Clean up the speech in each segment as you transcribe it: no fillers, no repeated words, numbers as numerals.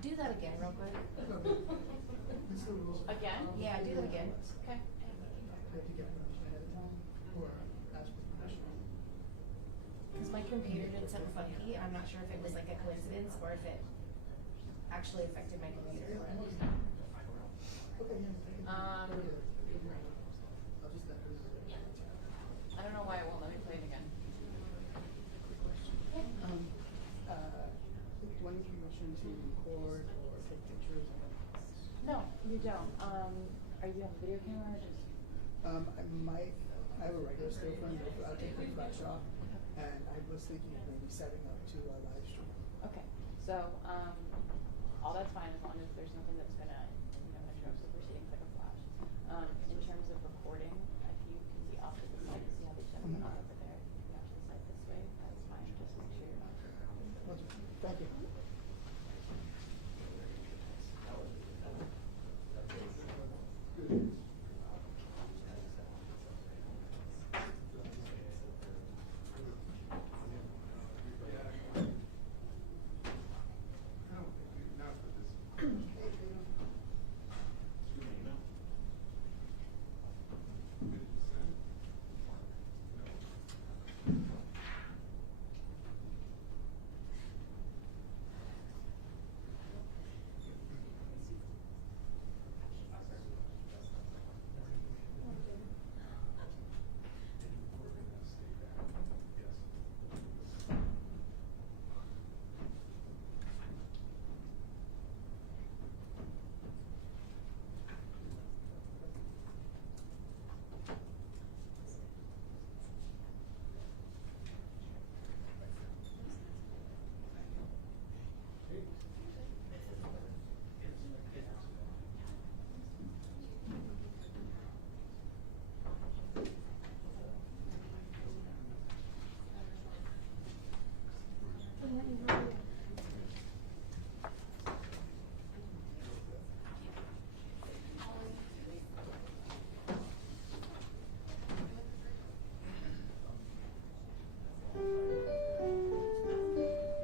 Do that again real quick. Again? Yeah, do that again. Okay. Because my computer did something funky. I'm not sure if it was like a coincidence or if it actually affected my computer. I don't know why it won't let me play it again. Do I need permission to record or take pictures? No, you don't. Are you have a video camera or just? I have a regular still frame, but I'll take the flash off. And I was thinking of maybe setting up to a live stream. Okay, so all that's fine as long as there's nothing that's gonna, interrupt the proceedings like a flash. In terms of recording, if you can be off to the side, see how they gentlemen are over there. If you can off to the side this way, that's fine. Just make sure you're not. Thank you.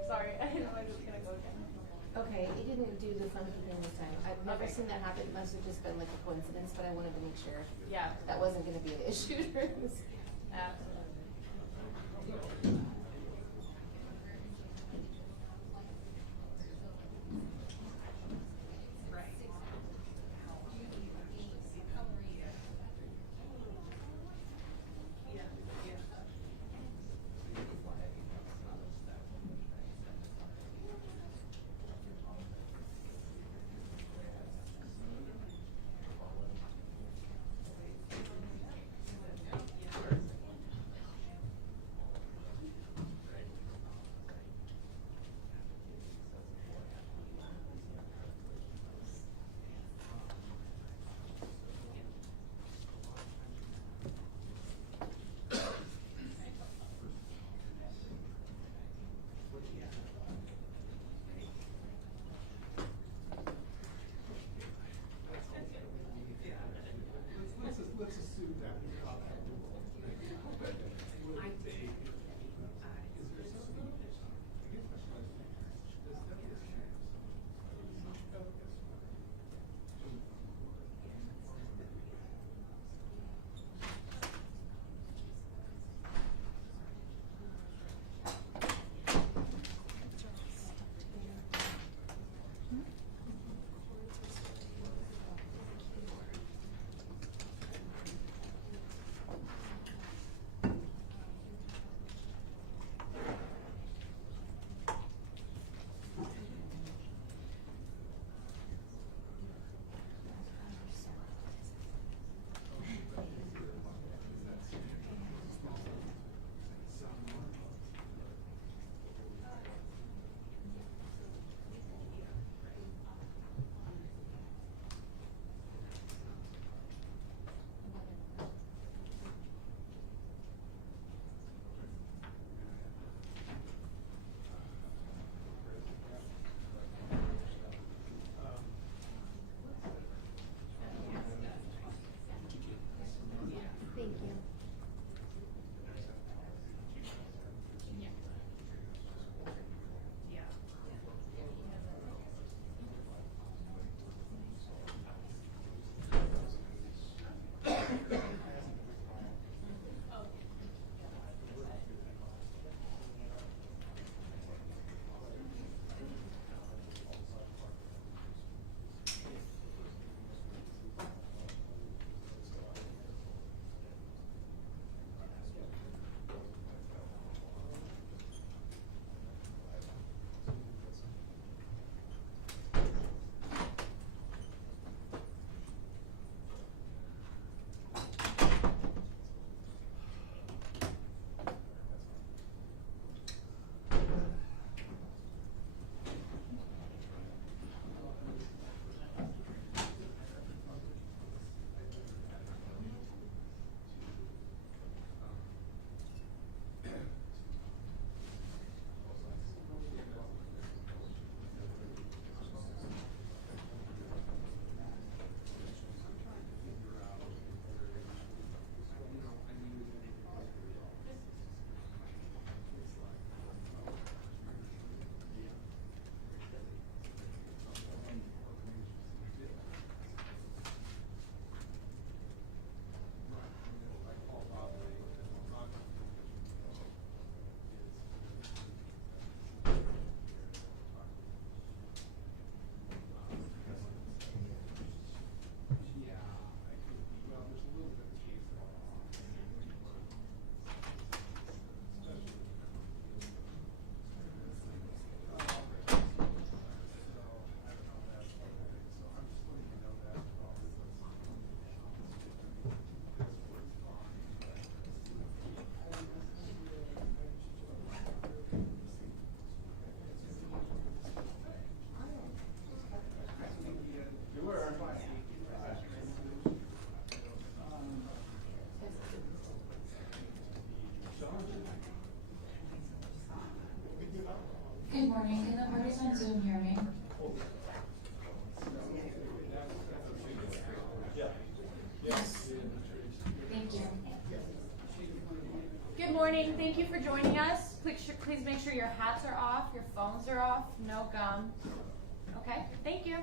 Sorry, I didn't know I was gonna go again. Okay, it didn't do the funky thing this time. I've never Okay. seen that happen. It must have just been like a coincidence, but I wanted to make sure Yeah. that wasn't going to be an issue. Absolutely. morning. Thank you for joining us. Please make sure your hats are off, your phones are off, no gum. Okay, thank you.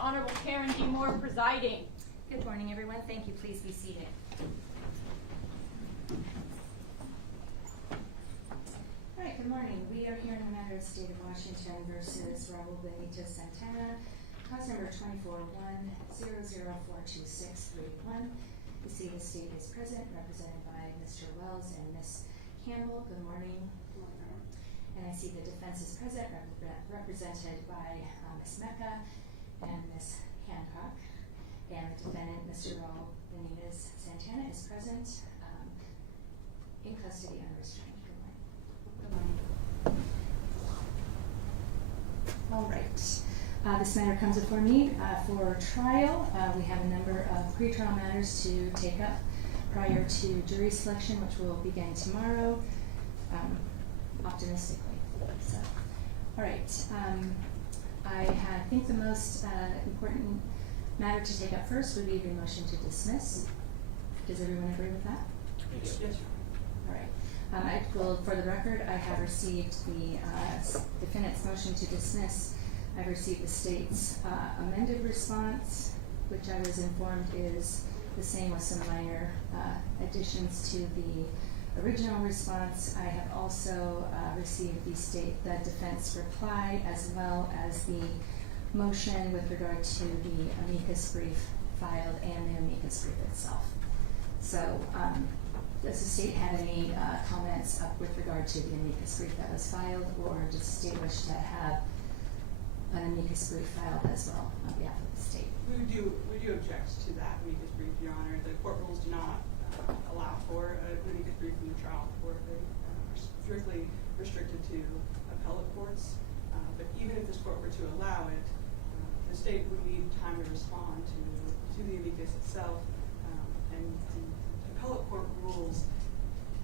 Honorable Karen D. Moore presiding. Good morning, everyone. Thank you. Please be seated. All right, good morning. We are here in the matter of the State of Washington versus Raul Benitez-Santana, cause number 24-1004261. You see the state is present, represented by Mr. Wells and Ms. Campbell. Good morning. And I see the defense is present, represented by Ms. Mecca and Ms. Hancock. And the defendant, Mr. Raul Benitez-Santana, is present in custody unrestrained. Good morning. All right. This matter comes before me for trial. We have a number of pretrial matters to take up prior to jury selection, which will begin tomorrow, optimistically. So, all right. I think the most important matter to take up first would be the motion to dismiss. Does everyone agree with that? Yes. All right. For the record, I have received the defendant's motion to dismiss. I've received the state's amended response, which I was informed is the same with some minor additions to the original response. I have also received the defense reply, as well as the motion with regard to the amicus brief filed and the amicus brief itself. So, does the state have any comments with regard to the amicus brief that was filed, or does the state wish to have an amicus brief filed as well on behalf of the state? We do object to that amicus brief, Your Honor. The court rules do not allow for an amicus brief in the trial court. They are strictly restricted to appellate courts. But even if this court were to allow it, the state would need time to respond to the amicus itself. And the appellate court rules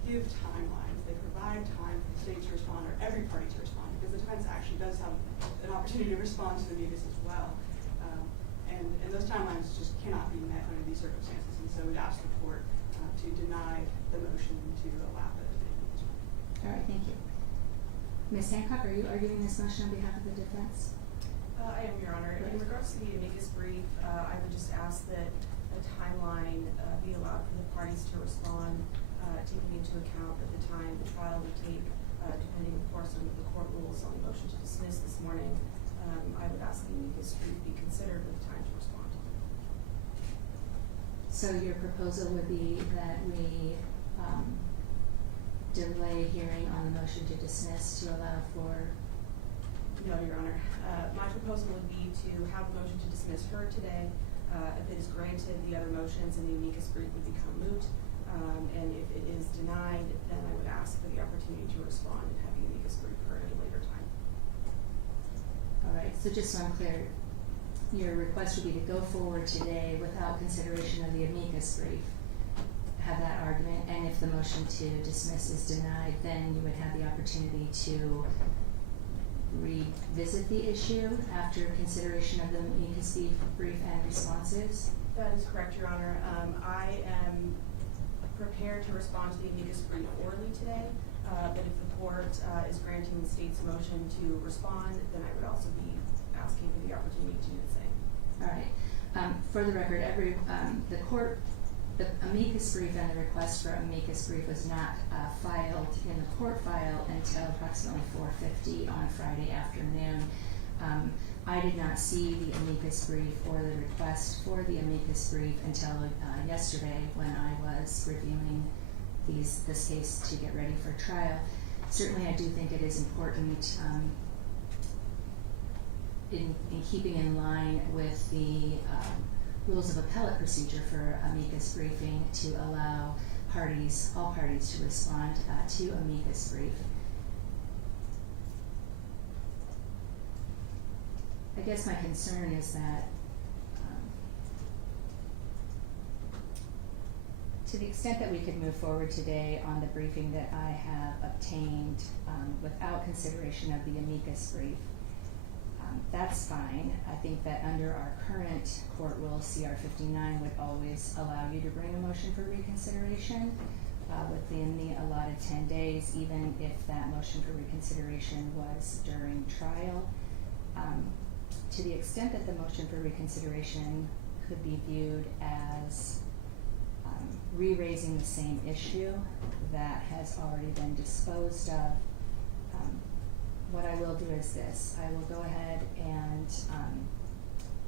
give timelines. They provide time for the state to respond, or every party to respond, because the defense actually does have an opportunity to respond to the amicus as well. And those timelines just cannot be met under these circumstances. And so we'd ask the court to deny the motion to allow the amicus brief. All right, thank you. Ms. Hancock, are you arguing this motion on behalf of the defense? I am, Your Honor. In regards to the amicus brief, I would just ask that a timeline be allowed for the parties to respond, taking into account that the time the trial would take, depending, of course, on the court rules on the motion to dismiss this morning. I would ask the amicus brief be considered with time to respond. So your proposal would be that we delay hearing on the motion to dismiss to allow for? No, Your Honor. My proposal would be to have the motion to dismiss heard today. If it is granted, the other motions in the amicus brief would become moot. And if it is denied, then I would ask for the opportunity to respond and have the amicus brief heard at a later time. All right, so just so I'm clear, your request would be to go forward today without consideration of the amicus brief, have that argument, and if the motion to dismiss is denied, then you would have the opportunity to revisit the issue after consideration of the amicus brief and responses? That is correct, Your Honor. I am prepared to respond to the amicus brief orally today, but if the court is granting the state's motion to respond, then I would also be asking for the opportunity to do the same. All right. For the record, the amicus brief and the request for amicus brief was not filed in the court file until approximately 4:50 on Friday afternoon. I did not see the amicus brief or the request for the amicus brief until yesterday when I was reviewing this case to get ready for trial. Certainly I do think it is important in keeping in line with the rules of appellate procedure for amicus briefing to allow all parties to respond to amicus brief. I guess my concern is that to the extent that we could move forward today on the briefing that I have obtained without consideration of the amicus brief, that's fine. I think that under our current court rule, CR 59 would always allow you to bring a motion for reconsideration within the allotted 10 days, even if that motion for reconsideration was during trial. to the extent that the motion for reconsideration could be viewed as re-raising the same issue that has already been disposed of, what I will do is this. I will go ahead and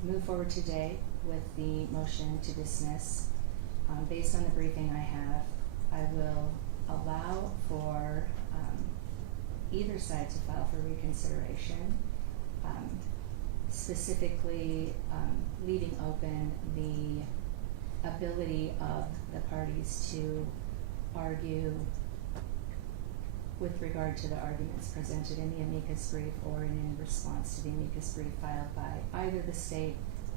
move forward today with the motion to dismiss. Based on the briefing I have, I will allow for either side to file for reconsideration, specifically leaving open the ability of the parties to argue with regard to the arguments presented in the amicus brief or in response to the amicus brief filed by either the state,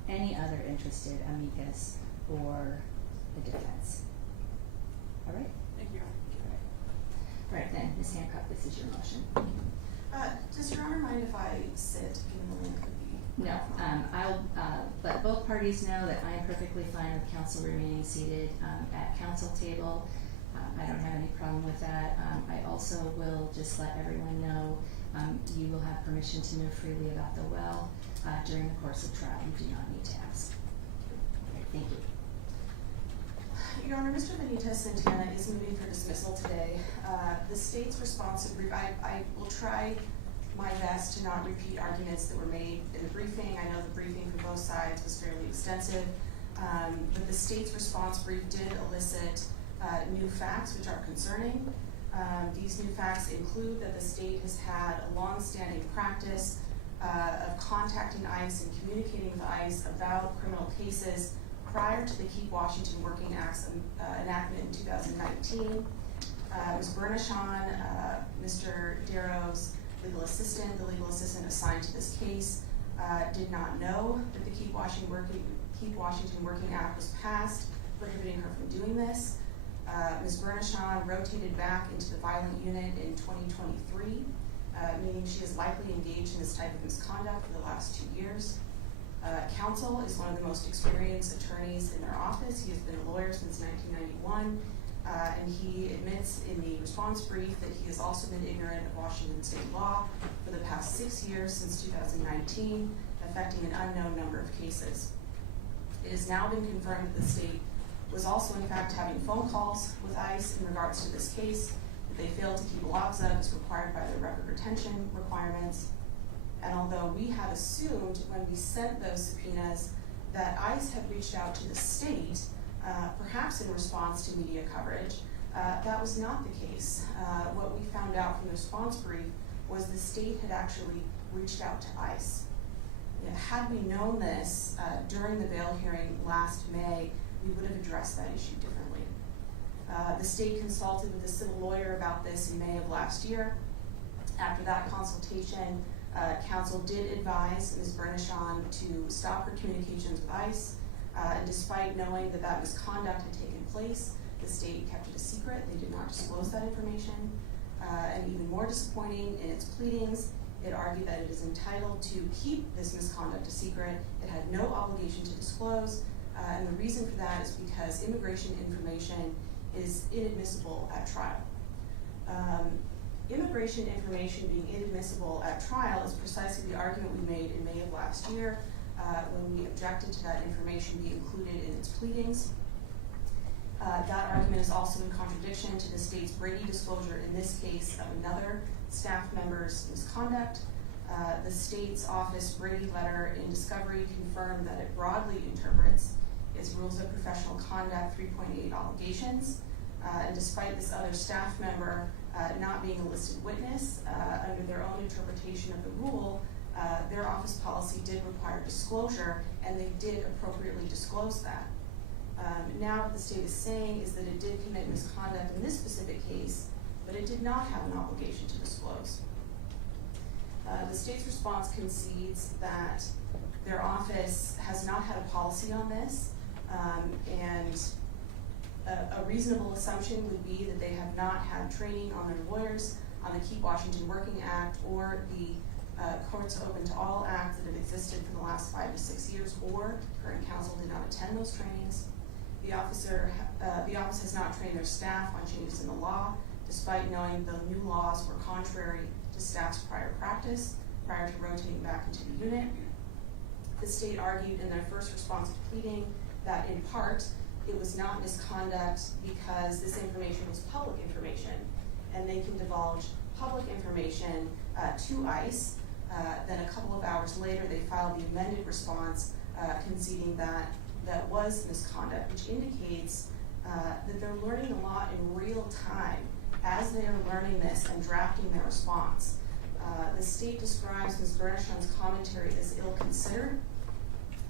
any other interested amicus, or the defense. All right? Thank you. All right then, Ms. Hancock, this is your motion. Does Your Honor mind if I sit, given the length of the... No, I'll let both parties know that I am perfectly fine with counsel remaining seated at counsel table. I don't have any problem with that. I also will just let everyone know you will have permission to move freely about the well during the course of trial. You do not need to ask. Okay, thank you. Your Honor, Mr. Benitez-Santana is moving for dismissal today. The state's response to the brief, I will try my best to not repeat arguments that were made in the briefing. I know the briefing from both sides was fairly extensive, but the state's response brief did elicit new facts which are concerning. These new facts include that the state has had a long-standing practice of contacting ICE and communicating with ICE about criminal cases prior to the Keep Washington Working Act's enactment in 2019. Ms. Bernashon, Mr. Darrow's legal assistant, the legal assistant assigned to this case, did not know that the Keep Washington Working Act was passed, prohibiting her from doing this. Ms. Bernashon rotated back into the violent unit in 2023, meaning she is likely engaged in this type of misconduct for the last 2 years. Counsel is one of the most experienced attorneys in their office. He has been a lawyer since 1991, and he admits in the response brief that he has also been ignorant of Washington state law for the past 6 years since 2019, affecting an unknown number of cases. It has now been confirmed that the state was also in fact having phone calls with ICE in regards to this case that they failed to keep logs of as required by their record retention requirements. And although we had assumed when we sent those subpoenas that ICE had reached out to the state, perhaps in response to media coverage, that was not the case. What we found out from the response brief was the state had actually reached out to ICE. Had we known this during the bail hearing last May, we would have addressed that issue differently. The state consulted with a civil lawyer about this in May of last year. After that consultation, counsel did advise Ms. Bernashon to stop her communications with ICE, and despite knowing that that misconduct had taken place, the state kept it a secret. They did not disclose that information. And even more disappointing, in its pleadings, it argued that it is entitled to keep this misconduct a secret. It had no obligation to disclose, and the reason for that is because immigration information is inadmissible at trial. Immigration information being inadmissible at trial is precisely the argument we made in May of last year when we objected to that information being included in its pleadings. That argument is also in contradiction to the state's Brady disclosure in this case of another staff member's misconduct. The state's office Brady letter in discovery confirmed that it broadly interprets its rules of professional conduct 3.8 obligations. And despite this other staff member not being a listed witness, under their own interpretation of the rule, their office policy did require disclosure, and they did appropriately disclose that. Now what the state is saying is that it did commit misconduct in this specific case, but it did not have an obligation to disclose. The state's response concedes that their office has not had a policy on this, and a reasonable assumption would be that they have not had training on their lawyers on the Keep Washington Working Act or the Courts Open to All Act that have existed for the last 5 to 6 years, or current counsel did not attend those trainings. The office has not trained their staff on changes in the law, despite knowing the new laws were contrary to staff's prior practice prior to rotating back into the unit. The state argued in their first response to pleading that in part it was not misconduct because this information was public information, and they can divulge public information to ICE. Then a couple of hours later, they filed the amended response conceding that that was misconduct, which indicates that they're learning the law in real time as they are learning this and drafting their response. The state describes Ms. Bernashon's commentary as ill-considered.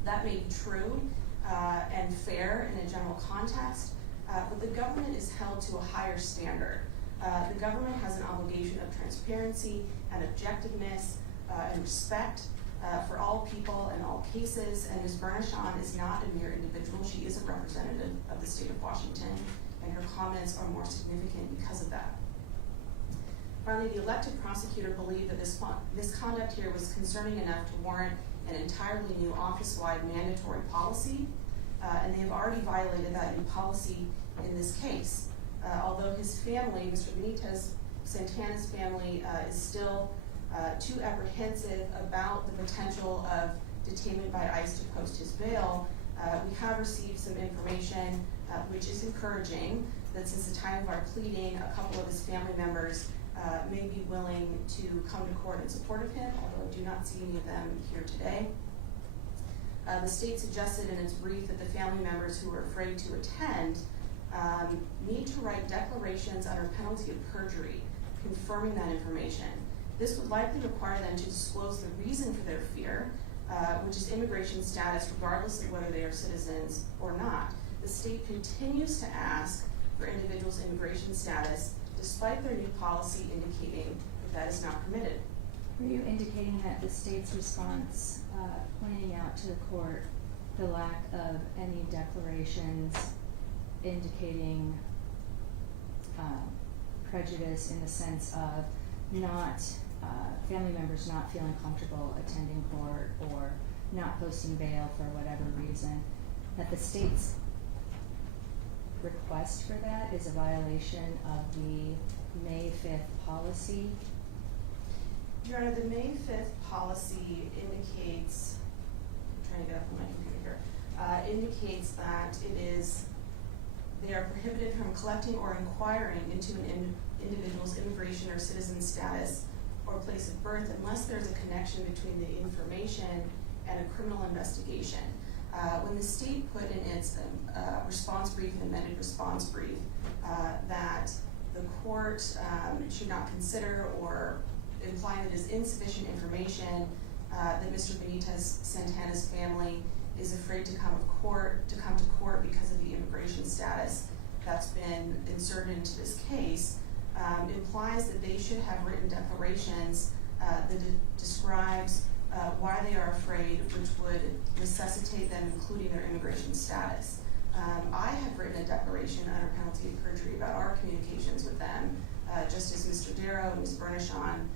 That may be true and fair in a general context, but the government is held to a higher standard. The government has an obligation of transparency and objectiveness and respect for all people in all cases, and Ms. Bernashon is not a mere individual. She is a representative of the state of Washington, and her comments are more significant because of that. Finally, the elected prosecutor believed that this misconduct here was concerning enough to warrant an entirely new office-wide mandatory policy, and they have already violated that new policy in this case. Although his family, Mr. Benitez-Santana's family, is still too apprehensive about the potential of detainment by ICE to post his bail, we have received some information which is encouraging, that since the time of our pleading, a couple of his family members may be willing to come to court in support of him, although I do not see any of them here today. The state suggested in its brief that the family members who are afraid to attend need to write declarations under penalty of perjury confirming that information. This would likely require them to disclose the reason for their fear, which is immigration status, regardless of whether they are citizens or not. The state continues to ask for individuals' immigration status, despite their new policy indicating that that is not permitted. Were you indicating that the state's response, pointing out to the court the lack of any declarations indicating prejudice in the sense of not family members not feeling comfortable attending court or not posting bail for whatever reason, that the state's request for that is a violation of the May 5th policy? Your Honor, the May 5th policy indicates, I'm trying to get up on my computer here, indicates that they are prohibited from collecting or inquiring into an individual's immigration or citizen status or place of birth unless there's a connection between the information and a criminal investigation. When the state put in its response brief, an amended response brief, that the court should not consider or implying that is insufficient information, that Mr. Benitez-Santana's family is afraid to come to court because of the immigration status that's been inserted into this case, implies that they should have written declarations that describes why they are afraid, which would necessitate them including their immigration status. I have written a declaration under penalty of perjury about our communications with them, just as Mr. Darrow and Ms. Bernashon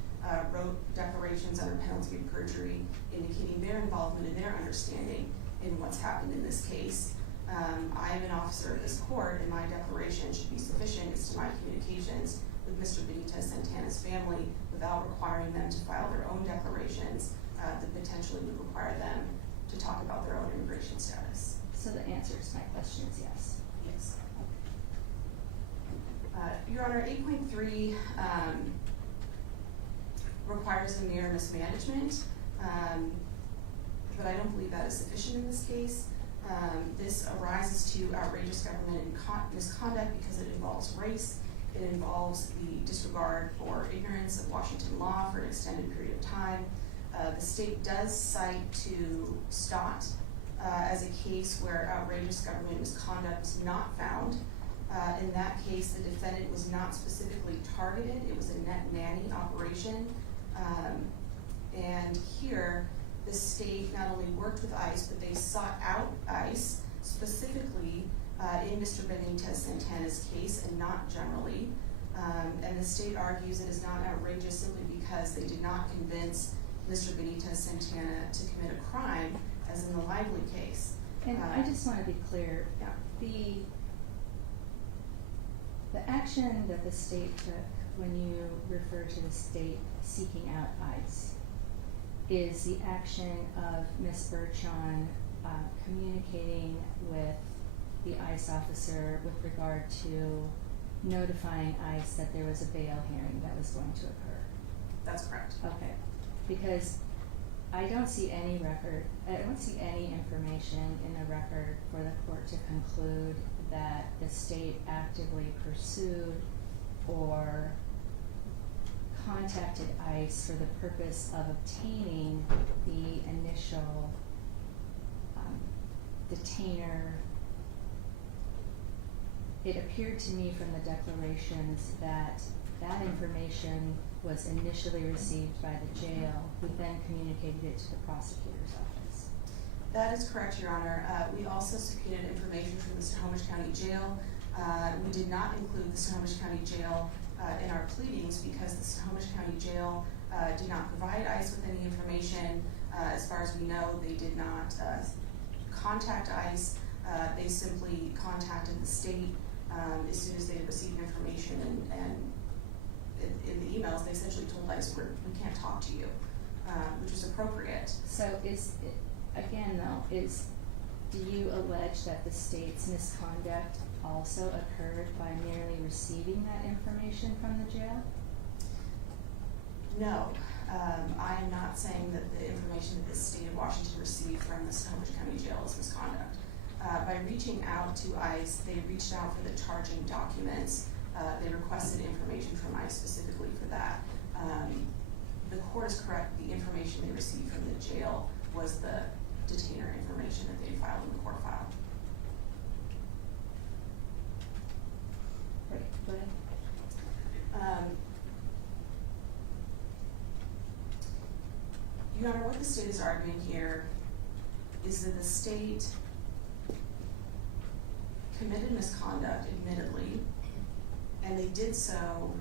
wrote declarations under penalty of perjury indicating their involvement and their understanding in what's happened in this case. I am an officer of this court, and my declaration should be sufficient as to my communications with Mr. Benitez-Santana's family without requiring them to file their own declarations that potentially would require them to talk about their own immigration status. So the answer to my question is yes. Yes. Your Honor, 8.3 requires a mere mismanagement, but I don't believe that is sufficient in this case. This arises to outrageous government misconduct because it involves race. It involves the disregard for ignorance of Washington law for an extended period of time. The state does cite to Stott as a case where outrageous government misconduct was not found. In that case, the defendant was not specifically targeted. It was a net nanny operation. And here, the state not only worked with ICE, but they sought out ICE specifically in Mr. Benitez-Santana's case and not generally. And the state argues it is not outrageous simply because they did not convince Mr. Benitez-Santana to commit a crime, as in the Lively case. And I just want to be clear. Yeah. The action that the state took when you refer to the state seeking out ICE, is the action of Ms. Berchon communicating with the ICE officer with regard to notifying ICE that there was a bail hearing that was going to occur. That's correct. Okay, because I don't see any record, I don't see any information in the record for the court to conclude that the state actively pursued or contacted ICE for the purpose of obtaining the initial detainer. It appeared to me from the declarations that that information was initially received by the jail, who then communicated it to the prosecutor's office. That is correct, Your Honor. We also subpoenaed information from the Snohomish County Jail. We did not include the Snohomish County Jail in our pleadings because the Snohomish County Jail did not provide ICE with any information. As far as we know, they did not contact ICE. They simply contacted the state as soon as they had received information, and in the emails they essentially told ICE, we can't talk to you, which was appropriate. So do you allege that the state's misconduct also occurred by merely receiving that information from the jail? No, I am not saying that the information that the state of Washington received from the Snohomish County Jail is misconduct. By reaching out to ICE, they reached out for the charging documents. They requested information from ICE specifically for that. The court is correct. The information they received from the jail was the detainer information that they filed in the court file. Right, go ahead. Your Honor, what the state is arguing here is that the state committed misconduct, admittedly, and they did so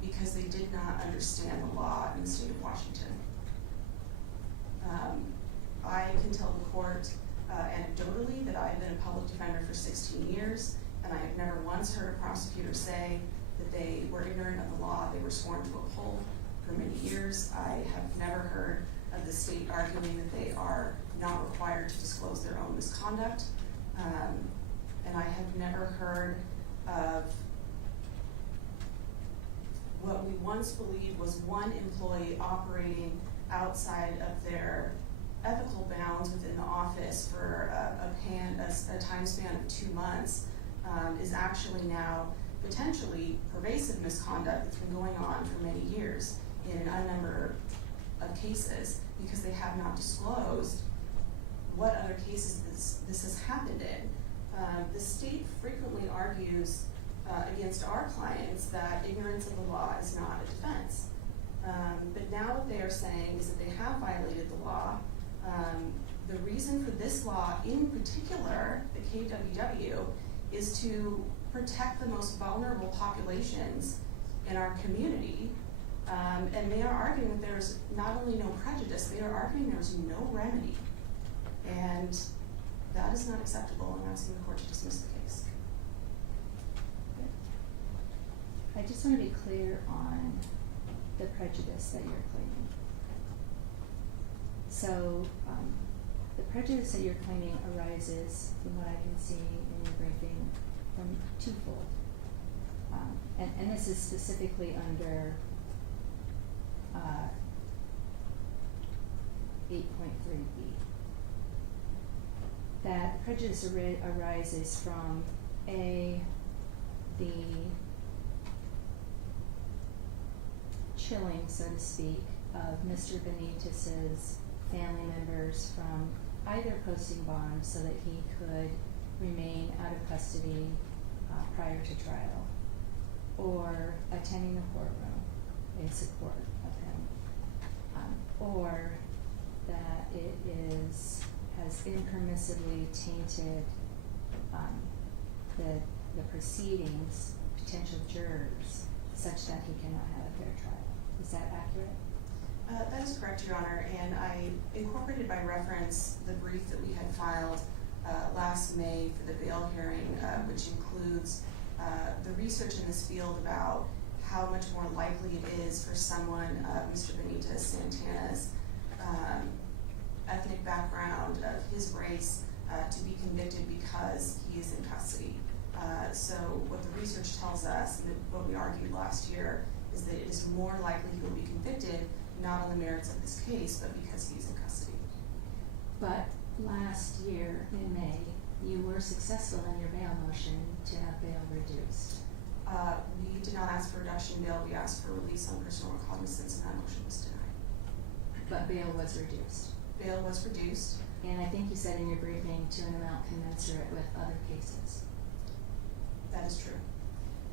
because they did not understand the law in the state of Washington. I can tell the court anecdotally that I have been a public defender for 16 years, and I have never once heard a prosecutor say that they were ignorant of the law they were sworn to uphold for many years. I have never heard of the state arguing that they are not required to disclose their own misconduct, and I have never heard of what we once believed was one employee operating outside of their ethical bounds within the office for a time span of 2 months is actually now potentially pervasive misconduct that's been going on for many years in an unnumber of cases because they have not disclosed what other cases this has happened in. The state frequently argues against our clients that ignorance of the law is not a defense. But now what they are saying is that they have violated the law. The reason for this law in particular, the KWW, is to protect the most vulnerable populations in our community. And they are arguing that there's not only no prejudice, they are arguing there's no remedy. And that is not acceptable. I'm asking the court to dismiss the case. I just want to be clear on the prejudice that you're claiming. So, the prejudice that you're claiming arises, from what I can see in your briefing, from twofold. And this is specifically under 8.3b. That prejudice arises from the chilling, so to speak, of Mr. Benitez's family members from either posting bonds so that he could remain out of custody prior to trial, or attending the courtroom in support of him, or that it has impermissibly tainted the proceedings, potential jurors, such that he cannot have a fair trial. Is that accurate? That is correct, Your Honor, and I incorporated by reference the brief that we had filed last May for the bail hearing, which includes the research in this field about how much more likely it is for someone, Mr. Benitez-Santana's ethnic background, of his race, to be convicted because he is in custody. So what the research tells us, and what we argued last year, is that it is more likely he will be convicted not on the merits of this case, but because he's in custody. But last year in May, you were successful in your bail motion to have bail reduced. We did not ask for reduction in bail, we asked for release on personal recognizance, and that motion was denied. But bail was reduced. Bail was reduced. And I think you said in your briefing to an amount commensurate with other cases. That is true.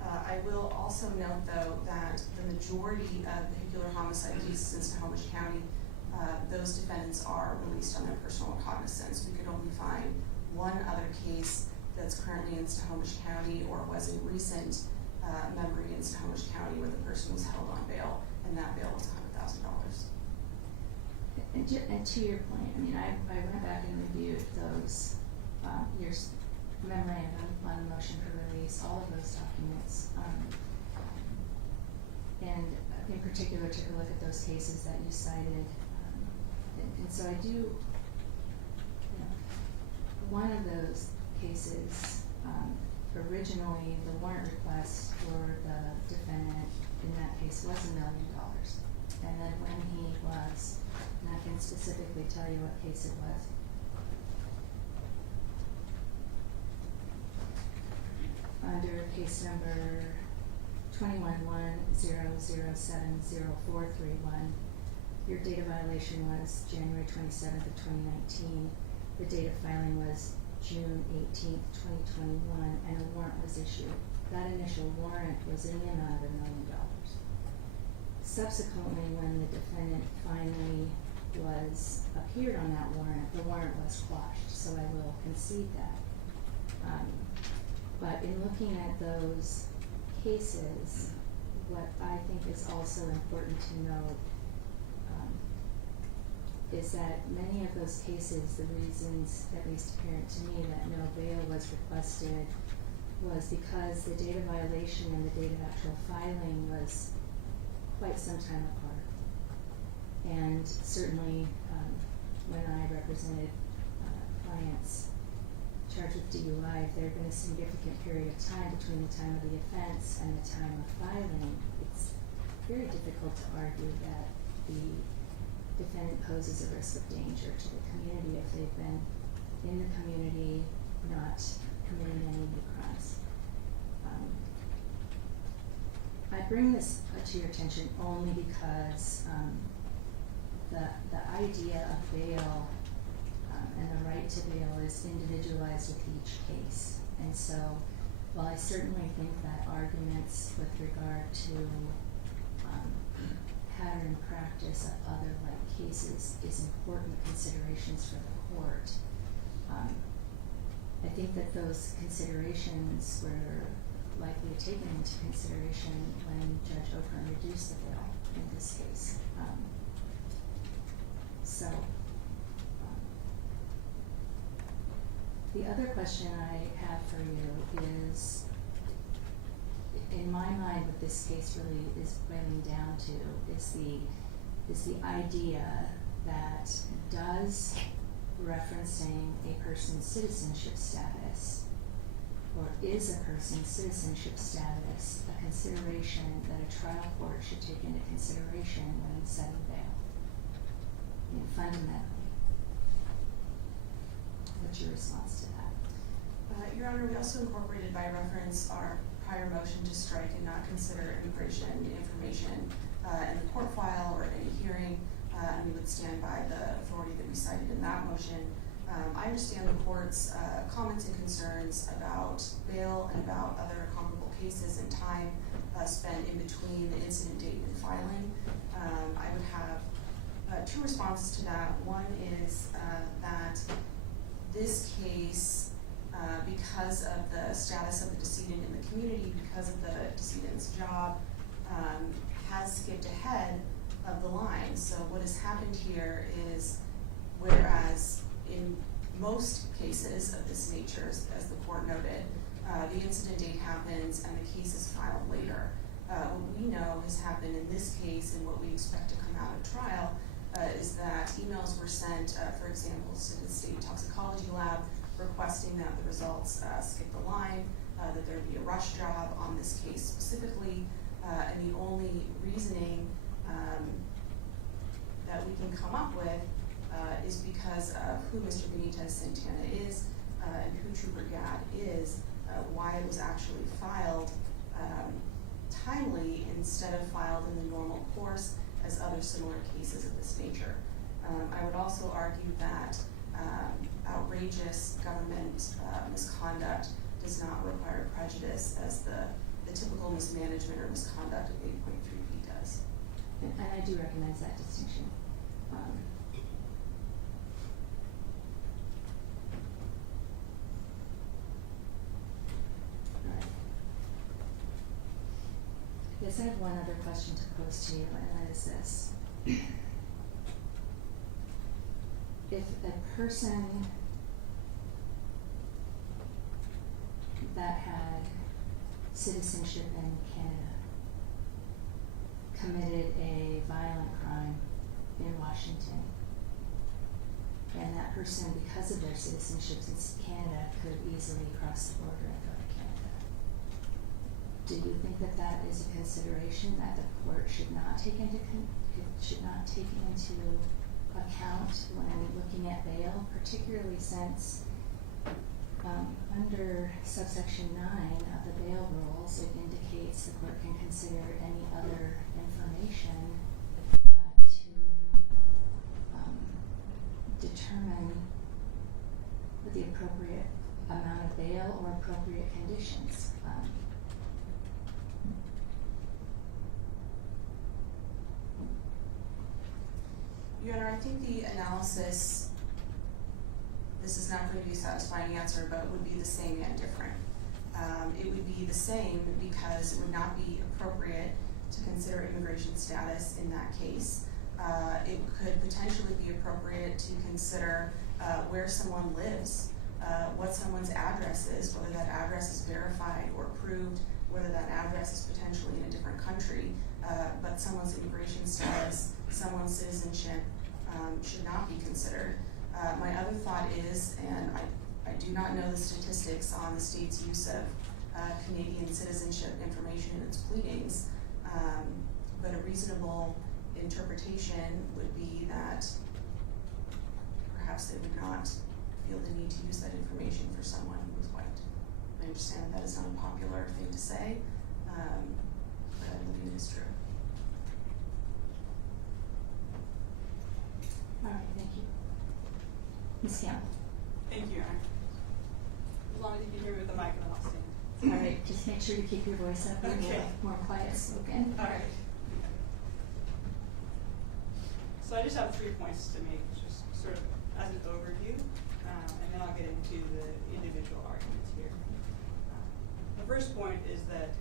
I will also note, though, that the majority of vehicular homicide cases in Snohomish County, those defendants are released on their personal recognizance. We could only find one other case that's currently in Snohomish County or was in recent memory in Snohomish County where the person was held on bail, and that bail was $100,000. And to your point, I mean, I went back and reviewed those, your memorandum on the motion for release, all of those documents. And in particular, took a look at those cases that you cited. And so I do, you know, one of those cases, originally the warrant request for the defendant in that case was $1 million. And then when he was, and I can specifically tell you what case it was. Under case number 21-100704331, your date of violation was January 27th of 2019. The date of filing was June 18th, 2021, and a warrant was issued. That initial warrant was in the amount of $1 million. Subsequently, when the defendant finally appeared on that warrant, the warrant was quashed, so I will concede that. But in looking at those cases, what I think is also important to note is that many of those cases, the reasons, at least apparent to me, that no bail was requested was because the date of violation and the date of actual filing was quite some time apart. And certainly when I represented clients charged with DUI, if there had been a significant period of time between the time of the offense and the time of filing, it's very difficult to argue that the defendant poses a risk of danger to the community if they've been in the community, not committing any new crimes. I bring this to your attention only because the idea of bail and the right to bail is individualized with each case. And so while I certainly think that arguments with regard to pattern practice of other like cases is important considerations for the court, I think that those considerations were likely taken into consideration when Judge Okran reduced the bail in this case. The other question I have for you is, in my mind, what this case really is boiling down to is the idea that does referencing a person's citizenship status, or is a person's citizenship status a consideration that a trial court should take into consideration when setting bail? I mean, fundamentally. What's your response to that? Your Honor, we also incorporated by reference our prior motion to strike and not consider immigration information in the court file or any hearing, and we would stand by the authority that we cited in that motion. I understand the court's comments and concerns about bail and about other comparable cases and time spent in between the incident date and filing. I would have two responses to that. One is that this case, because of the status of the decedent in the community, because of the decedent's job, has skipped ahead of the line. So what has happened here is, whereas in most cases of this nature, as the court noted, the incident date happens and the case is filed later. What we know has happened in this case and what we expect to come out of trial is that emails were sent, for example, to the state toxicology lab requesting that the results skip the line, that there be a rush job on this case specifically, and the only reasoning that we can come up with is because of who Mr. Benitez-Santana is and who Trooper Gadd is, why it was actually filed timely instead of filed in the normal course as other similar cases of this nature. I would also argue that outrageous government misconduct does not require prejudice as the typical mismanagement or misconduct of 8.3b does. And I do recognize that distinction. Alright. I guess I have one other question to pose to you, and that is this. If a person that had citizenship in Canada committed a violent crime in Washington, and that person, because of their citizenship in Canada, could easily cross the border and go to Canada, do you think that that is a consideration that the court should not take into account when looking at bail, particularly since under subsection 9 of the bail rules, it indicates the court can consider any other information to determine the appropriate amount of bail or appropriate conditions. Your Honor, I think the analysis, this is not going to be a satisfying answer, but would be the same and different. It would be the same because it would not be appropriate to consider immigration status in that case. It could potentially be appropriate to consider where someone lives, what someone's address is, whether that address is verified or approved, whether that address is potentially in a different country, but someone's immigration status, someone's citizenship should not be considered. My other thought is, and I do not know the statistics on the state's use of Canadian citizenship information in its pleadings, but a reasonable interpretation would be that perhaps they would not feel the need to use that information for someone who was white. I understand that is not a popular thing to say, but I believe it is true. All right, thank you. Ms. Campbell. Thank you, Your Honor. As long as you can hear me with the mic, then I'll stand. All right, just make sure you keep your voice up. You're Okay. more quiet spoken. All right. So I just have 3 points to make, just sort of as an overview, and then I'll get into the individual arguments here. The first point is that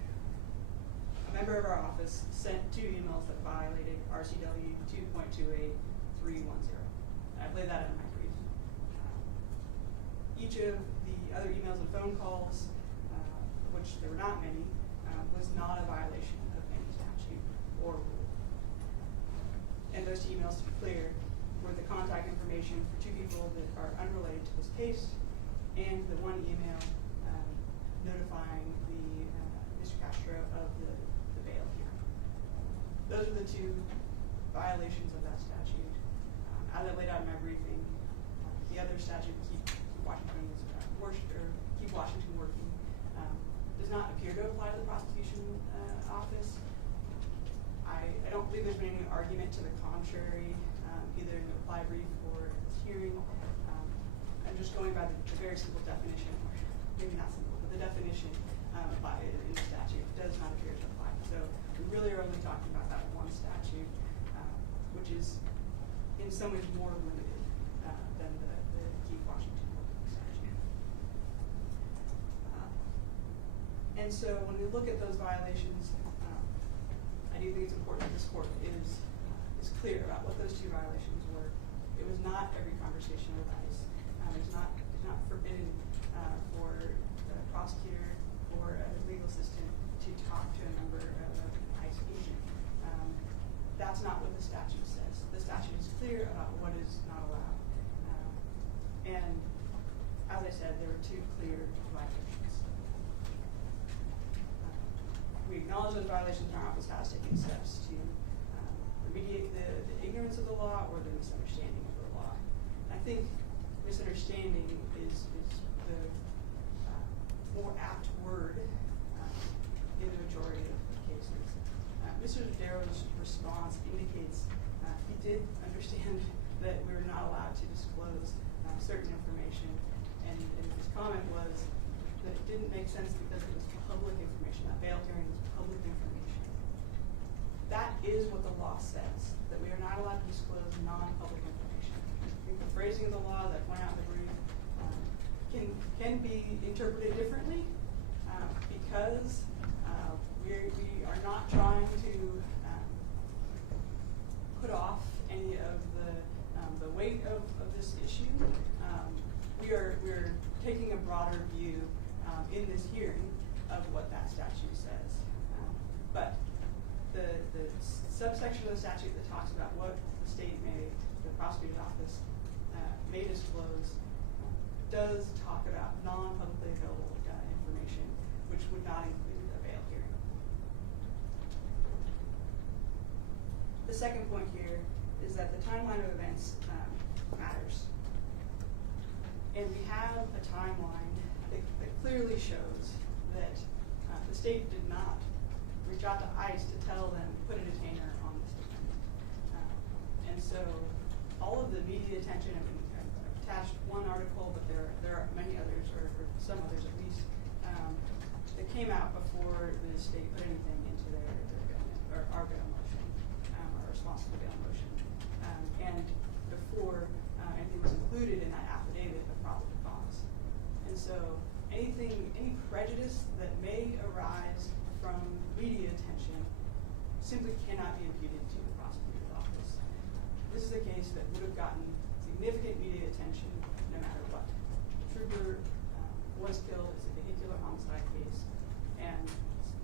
a member of our office sent 2 emails that violated RCW 2.28310. I've laid that in my brief. Each of the other emails and phone calls, which there were not many, was not a violation of any statute or rule. And those 2 emails, to be clear, were the contact information for 2 people that are unrelated to this case, and the 1 email notifying the Mr. Castro of the bail hearing. Those are the 2 violations of that statute. As I laid out in my briefing, the other statute, Keep Washington Working, does not appear to apply to the prosecution office. I don't believe there's been any argument to the contrary, either in the reply brief or this hearing. I'm just going by the very simple definition, or maybe not simple, but the definition in the statute does not appear to apply. So we really are only talking about that 1 statute, which is in some ways more limited than the Keep Washington Working statute. And so when we look at those violations, I do think it's important that this court is clear about what those 2 violations were. It was not every conversation with ICE. It's not forbidden for a prosecutor or a legal assistant to talk to a member of an ICE agent. That's not what the statute says. The statute is clear to clear violations. We acknowledge those violations, and our office has taken steps to remediate the ignorance of the law or the misunderstanding of the law. I think misunderstanding is the more apt word in the majority of cases. Mr. Darrow's response indicates he did understand that we were not allowed to disclose certain information, and his comment was that it didn't make sense because it was public information. That bail hearing was public information. That is what the law says, that we are not allowed to disclose non-public information. I think the phrasing of the law that went out in the brief can be interpreted differently because we are not trying to put off any of the weight of this issue. We're taking a broader view in this hearing of what that statute says. But the subsection of the statute that talks about what the state the prosecutor's office may disclose does talk about non-publicly available information, which would not include a bail hearing. The second point here is that the timeline of events matters. And we have a timeline that clearly shows that the state did not reach out to ICE to tell them to put a detainer on this defendant. And so all of the media attention, and I've attached one article, but there are many others, or some others at least, that came out before the state put anything into their our bail motion, our response to the bail motion, and before anything was included in that affidavit of probable cause. And so any prejudice that may arise from media attention simply cannot be imputed to the prosecutor's office. This is a case that would have gotten significant media attention no matter what. The trooper was killed. It's a vehicular homicide case, and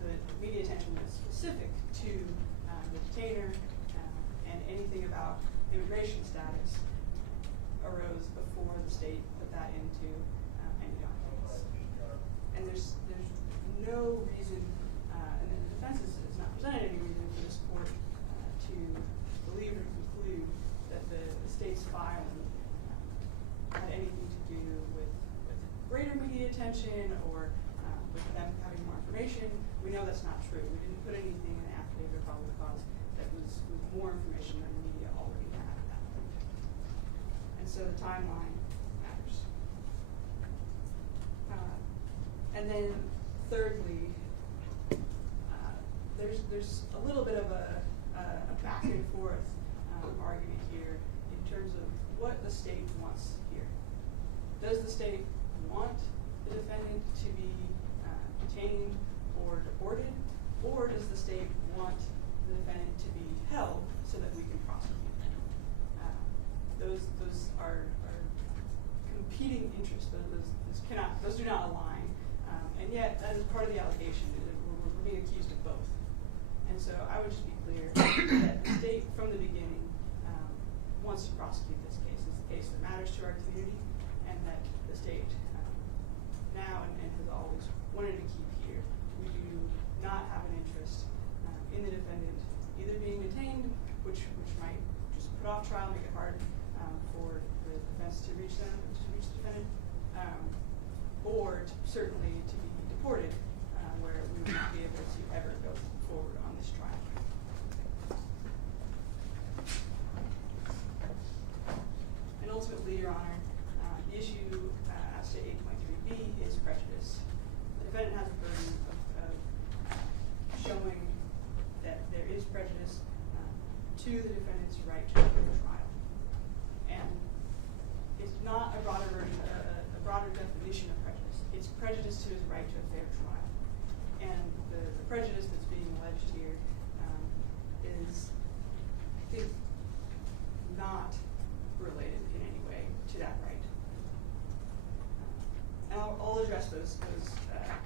the media attention was specific to the detainer, and anything about immigration status arose before the state put that into any documents. And there's no reason, and the defense has not presented any reason for this court to believe or conclude that the state's filing had anything to do with greater media attention or with them having more information. We know that's not true. We didn't put anything in the affidavit of probable cause that was more information than the media already had at that point. And so the timeline matters. And then thirdly, there's a little bit of a back and forth argument here in terms of what the state wants here. Does the state want the defendant to be detained or deported, or does the state want the defendant to be held so that we can prosecute them? Those are competing interests. Those do not align, and yet that is part of the allegation. We're being accused of both. And so I would just be clear that the state, from the beginning, wants to prosecute this case. It's a case that matters to our community, and that the state now and has always wanted to keep here. We do not have an interest in the defendant either being detained, which might just put off trial, make it hard for the defense to reach the defendant, or certainly to be deported, where we would not be able to ever go forward on this trial. And ultimately, Your Honor, the issue as to 8.3b is prejudice. The defendant has a burden of showing that there is prejudice to the defendant's right to a fair trial. And it's not a broader definition of prejudice. It's prejudice to his right to a fair trial. And the prejudice that's being alleged here is not related in any way to that right. And I'll address those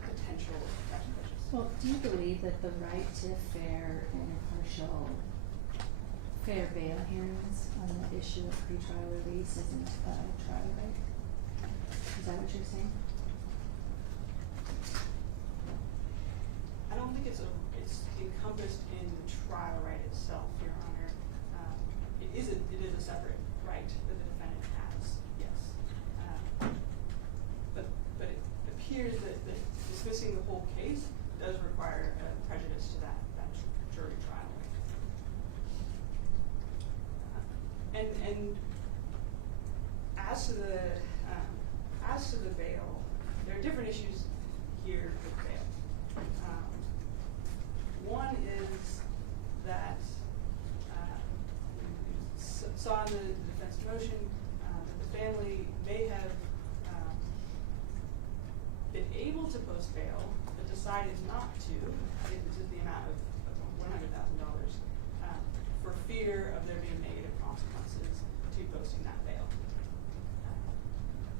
potential prejudices. Well, do you believe that the right to fair and impartial fair bail hearings on the issue of pretrial release isn't a trial right? Is that what you're saying? appears that dismissing the whole case does require prejudice to that jury trial. And as to the bail, there are different issues here with bail. One is that we saw in the defense motion that the family may have been able to post bail, but decided not to, to the amount of $100,000, for fear of there being negative consequences to posting that bail.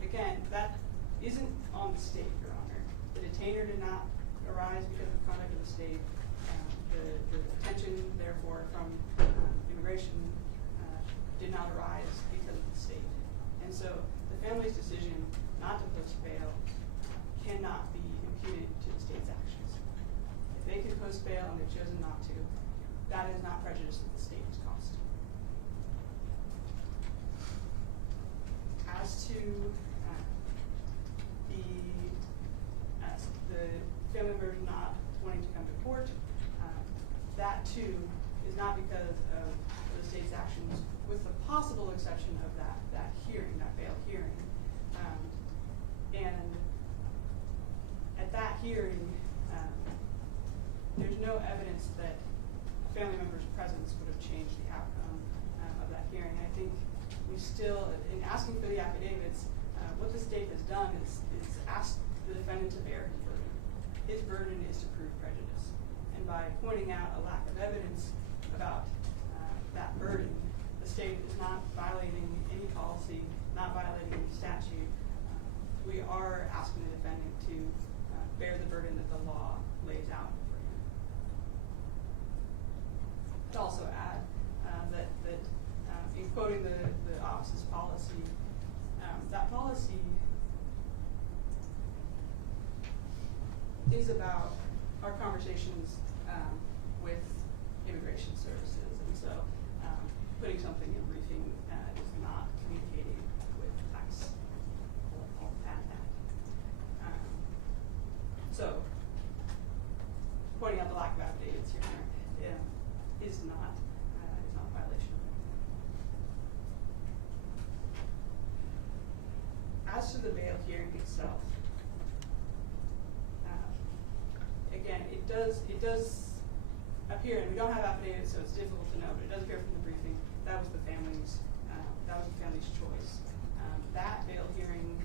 Again, that isn't on the state, Your Honor. The detainer did not arise because of conduct of the state. The detention, therefore, from immigration did not arise because of the state. And so the family's decision not to post bail cannot be imputed to the state's actions. If they can post bail and they've chosen not to, that is not prejudice that the state has caused. As to the family member not wanting to come to court, that too is not because of the state's actions, with the possible exception of that hearing, that bail hearing. And at that hearing, there's no evidence that a family member's presence would have changed the outcome of that hearing. I think we still, in asking for the affidavits, what the state has done is asked the defendant to bear his burden. His burden is to prove prejudice. And by pointing out a lack of evidence about that burden, the state is not violating any policy, not violating any statute. We are asking the defendant to bear the burden that the law lays out for him. I'd also add that in quoting the office's policy, that policy is about our conversations with immigration services, and so putting something in briefing is not communicating with ICE. I'll add that. So, pointing out the lack of affidavits here is not a violation of it. As to the bail hearing itself, again, it does appear, and we don't have affidavits, so it's difficult to know, but it does appear from the briefing that was the family's choice. That bail hearing,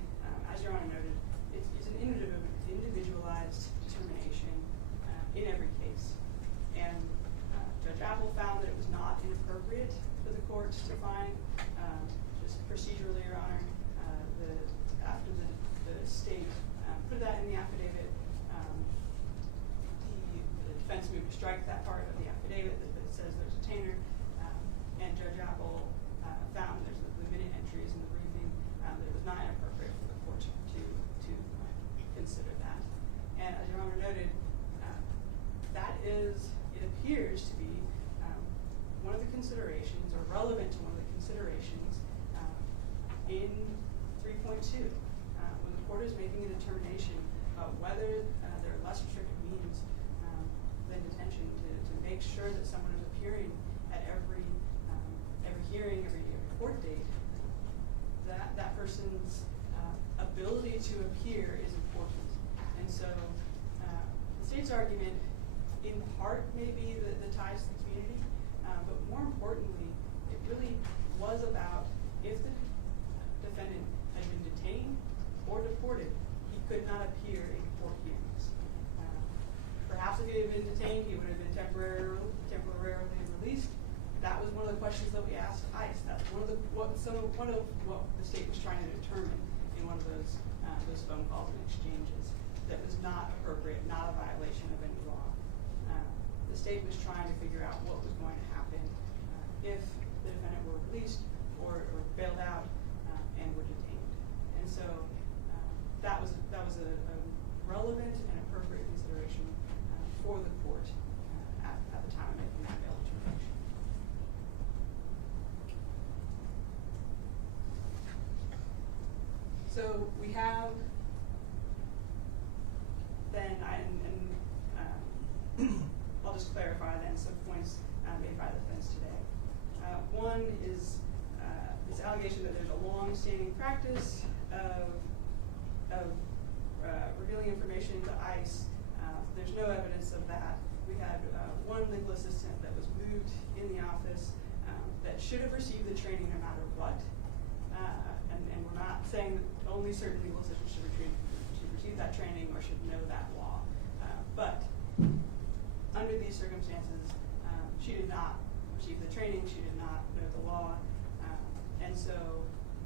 as Your Honor noted, it's an individualized determination in every case. And Judge Apple found that it was not inappropriate for the courts to find, just procedurally, Your Honor, after the state put that in the affidavit, the defense moved to strike that part of the affidavit that says there's a detainer, and Judge Apple found there's the minute entries in the briefing that it was not inappropriate for the court to consider that. And as Your Honor noted, it appears to be one of the considerations, or relevant to one of the considerations in 3.2, when the court is making a determination about whether there are less restrictive means than detention to make sure that someone is appearing at every hearing, every court date, that person's ability to appear is important. And so the state's argument, in part, may be the ties to the community, but more importantly, it really was about if the defendant had been detained or deported, he could not appear in court hearings. Perhaps if he had been detained, he would have been temporarily released. That was one of the questions that we asked ICE. That's one of what the state was trying to determine in one of those phone calls and exchanges. That was not appropriate, not a violation of any law. The state was trying to figure out what was going to happen if the defendant were released or bailed out and were detained. And so that was a relevant and appropriate consideration for the court at the time of making that bail determination. So we have One is this allegation that there's a long-standing practice of revealing information to ICE. There's no evidence of that. We had one legal assistant that was moved in the office that should have received the training no matter what. And we're not saying that only certain legal assistants should receive that training or should know that law. But under these circumstances, she did not receive the training, she did not know the law, and so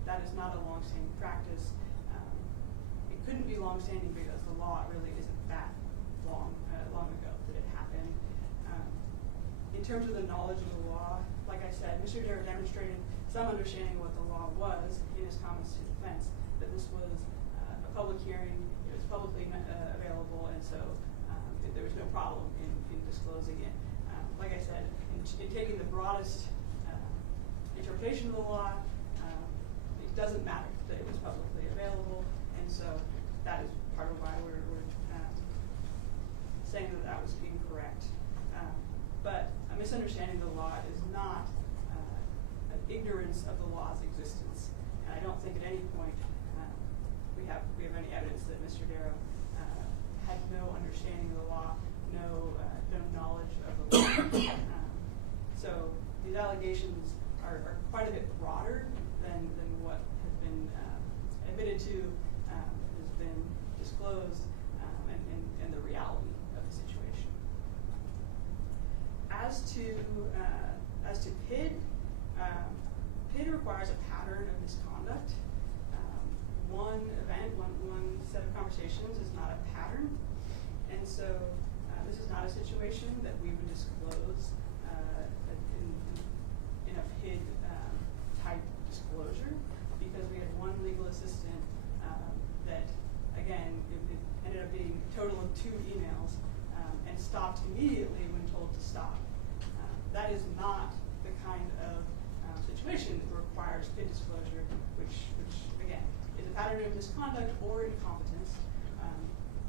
that is not a long-standing practice. It couldn't be long-standing because the law really isn't that long ago that it happened. In terms of the knowledge of the law, like I said, Mr. Darrow demonstrated some understanding of what the law was in his comments to defense, that this was a public hearing, it was publicly available, and so there was no problem in disclosing it. Like I said, in taking the broadest interpretation of the law, it doesn't matter that it was publicly available, and so that is part of why we're saying that that was incorrect. But a misunderstanding of the law is not an ignorance of the law's existence, and I don't think at any point we have any evidence that Mr. Darrow had no understanding of the law, no knowledge of the law. So these allegations are quite a bit broader than what has been admitted to, has been disclosed, and the reality of the situation. As to PID, PID requires a pattern of misconduct. One event, one set of conversations is not a pattern, and so this is not a situation that we would disclose in a PID type disclosure, because we had one legal assistant that, again, it ended up being a total of 2 emails and stopped immediately when told to stop. That is not the kind of situation that requires PID disclosure, which again, is a pattern of misconduct or incompetence.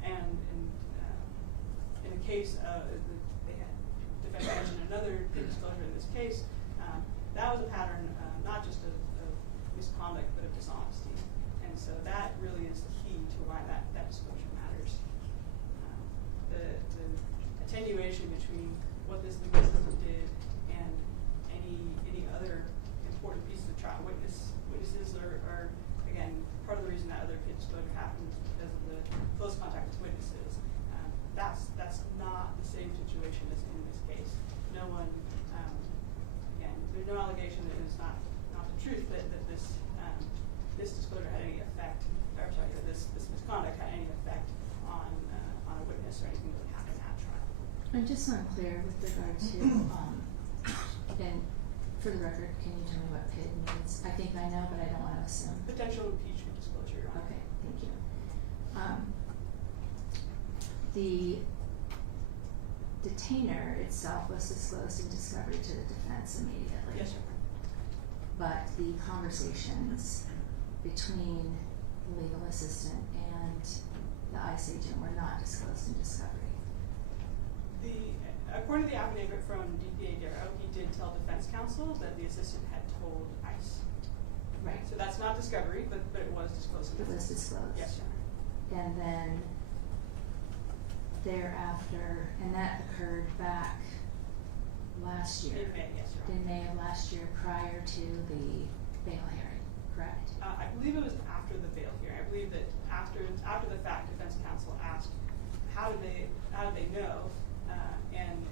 And in the case of the defense mentioned another PID disclosure in this case, that was a pattern not just of misconduct but of dishonesty. And so that really is the key to why that disclosure matters. The attenuation between what this legal assistant did and any other important pieces of trial witnesses are again part of the reason that other PID disclosure happens, because of the close contact with witnesses. That's not the same situation as in this case. No one, again, there's no allegation that it's not the truth that this disclosure had any effect, or sorry, that this misconduct had any effect on a witness or anything that would happen at trial. I'm just unclear with regard to, and for the record, can you tell me what PID means? I think I know, but I don't want to assume. Potential impeachment disclosure, Your Honor. Okay, thank you. The detainer itself was disclosed in discovery to the defense immediately. Yes, Your Honor. But the conversations between the legal assistant and the ICE agent were not disclosed in discovery. According to the affidavit from DPA Darrow, he did tell defense counsel that the assistant had told ICE. Right. So that's not discovery, but it was disclosed. It was disclosed. Yes, Your Honor. And then thereafter, and that occurred back last year. In May, yes, Your Honor. In May of last year, prior to the bail hearing, correct? I believe it was after the bail hearing. I believe that after the fact, defense counsel asked, how did they know? And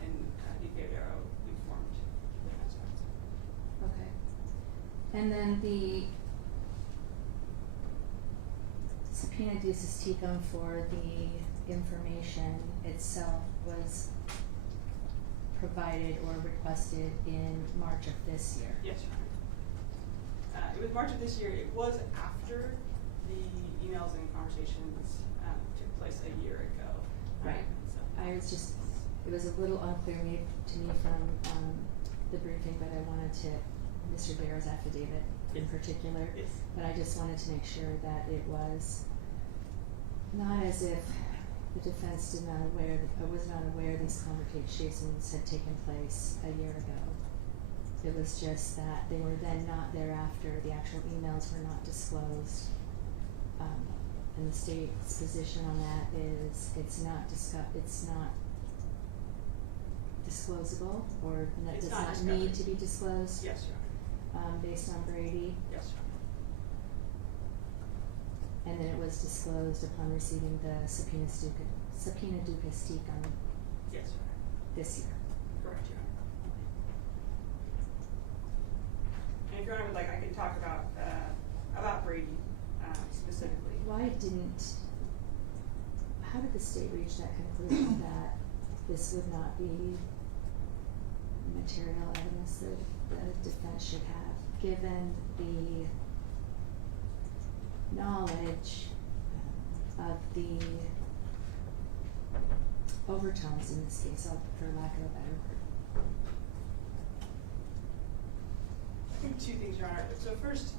DPA Darrow informed defense counsel. Okay. And then the subpoena ducis tecum for the information itself was provided or requested in March of this year. Yes, Your Honor. It was March of this year. It was after the emails and conversations took place a year ago. Right. So. It was a little unclear to me from the briefing, but I wanted to, Mr. Darrow's affidavit in particular, Yes. but I just wanted to make sure that it was not as if the defense was not aware these conversations had taken place a year ago. It was just that they were then not thereafter, the actual emails were not disclosed. And the state's position on that is it's not disclosable, or that It's does not not discovered. need to be disclosed. Yes, Your Honor. Based on Brady. Yes, Your Honor. And then it was disclosed upon receiving the subpoena duces tecum Yes, Your Honor. this year. Correct, Your Honor. And if Your Honor would like, I can talk about Brady specifically. How did the state reach that conclusion that this would not be material evidence that the defense should have, given the knowledge of the overtones in this case, for lack of a better word? I think two things, Your Honor. So first,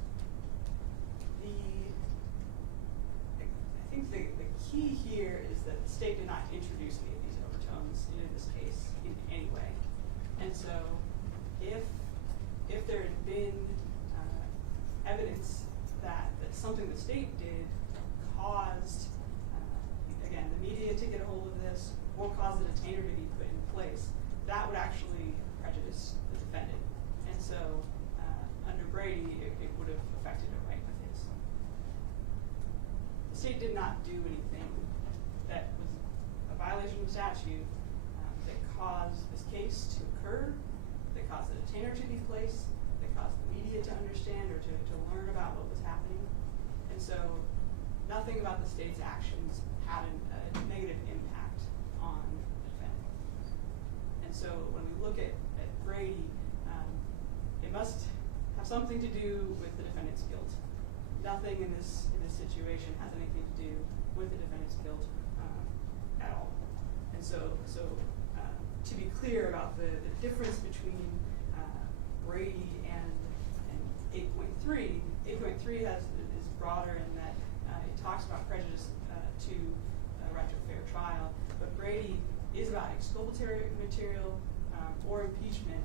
I think the key here is that the state did not introduce any of these overtones in this case in any way. And so if there had been evidence that something the state did caused, again, the media to get a hold of this or caused a detainer to be put in place, that would actually prejudice the defendant. And so under Brady, it would have affected a right of his. The state did not do anything that was a violation of the statute that caused this case to occur, that caused the detainer to be placed, that caused the media to understand or to learn about what was happening. And so nothing about the state's actions had a negative impact on the defendant. And so when we look at Brady, it must have something to do with the defendant's guilt. Nothing in this situation has anything to do with the defendant's guilt at all. And so to be clear about the difference between Brady and 8.3, 8.3 is broader in that it talks about prejudice to a right to a fair trial, but Brady is about exculpatory material or impeachment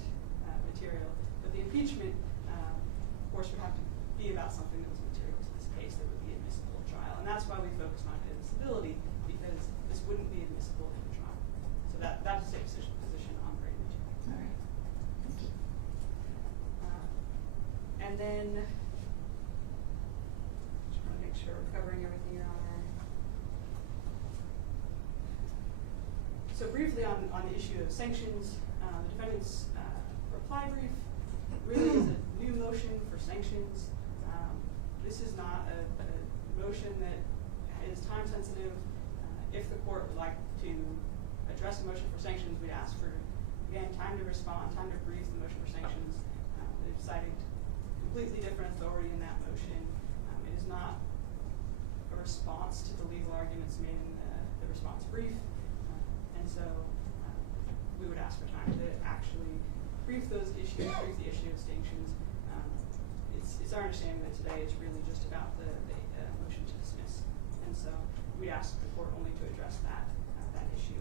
material. But the impeachment, of course, would have to be about something that was material to this case that would be admissible at trial. And that's why we focus on admissibility, because this wouldn't be admissible in a trial. So that's the state's position on Brady material. All right. Thank you. And then, just want to make sure we're covering everything, Your Honor. So briefly on the issue of sanctions, the defendant's reply brief really is a new motion for sanctions. This is not a motion that is time sensitive. If the court would like to address a motion for sanctions, we'd ask for, again, time to respond, time to brief the motion for sanctions. They've cited completely different authority in that motion. It is not a response to the legal arguments made in the response brief. And so we would ask for time to actually brief those issues, brief the issue of sanctions. It's our understanding that today is really just about the motion to dismiss. And so we ask the court only to address that issue.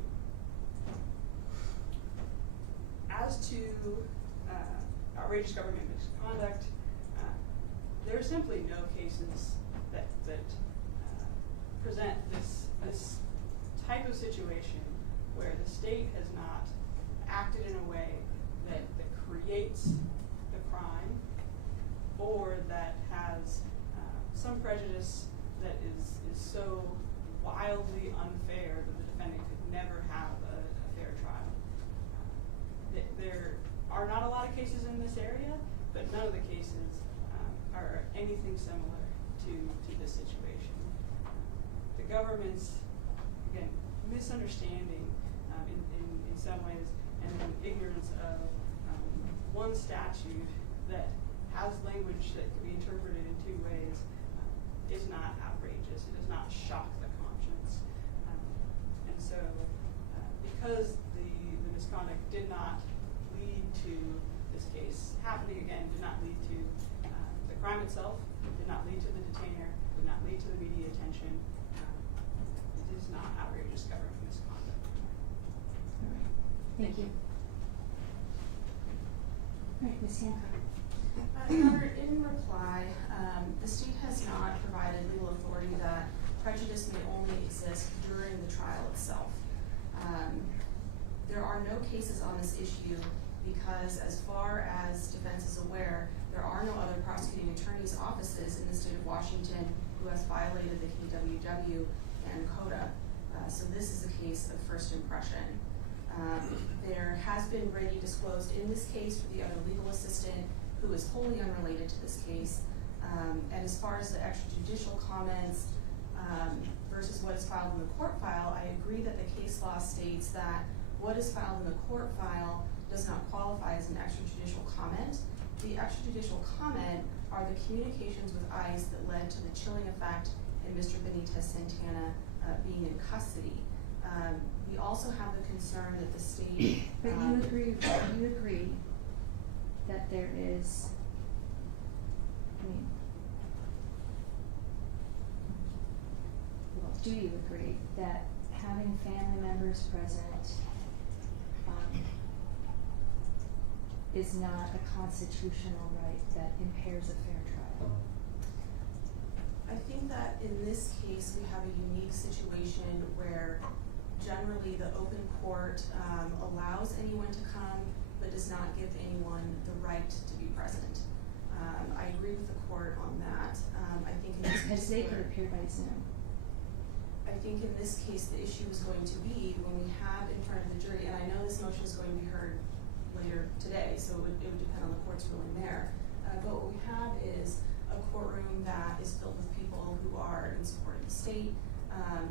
As to outrageous government misconduct, there are simply no cases that present this type of situation where the state has not acted in a way that creates the crime or that has some prejudice that is so wildly unfair that the defendant could never have a fair trial. There are not a lot of cases in this area, but none of the cases are anything similar to this situation. The government's, again, misunderstanding in some ways and ignorance of one statute that has language that can be interpreted in two ways is not outrageous. It does not shock the conscience. And so because the misconduct did not lead to this case happening again, did not lead to the crime itself, did not lead to the detainer, did not lead to the media attention, it is not outrageous government misconduct. All right. Thank you. Right, Ms. Hancock. Your Honor, in reply, the state has not provided legal authority that prejudice may only exist during the trial itself. There are no cases on this issue because as far as defense is aware, there are no other prosecuting attorney's offices in the state of Washington who has violated the KWW and CODA. So this is a case of first impression. There has been Brady disclosed in this case for the other legal assistant who is wholly unrelated to this case. And as far as the extrajudicial comments versus what is filed in the court file, I agree that the case law states that what is filed in the court file does not qualify as an extrajudicial comment. The extrajudicial comment are the communications with ICE that led to the chilling effect in Mr. Benitez-Santana being in custody. We also have the concern that the state. But you agree that there is, do you agree that having family members present is not a constitutional right that impairs a fair trial? I think that in this case we have a unique situation where generally the open court allows anyone to come but does not give anyone the right to be present. I agree with the court on that. I think in this because they could appear by Zoom. I think in this case the issue is going to be when we have in front of the jury, and I know this motion is going to be heard later today, so it would depend on the court's ruling there. But what we have is a courtroom that is filled with people who are in support of the state.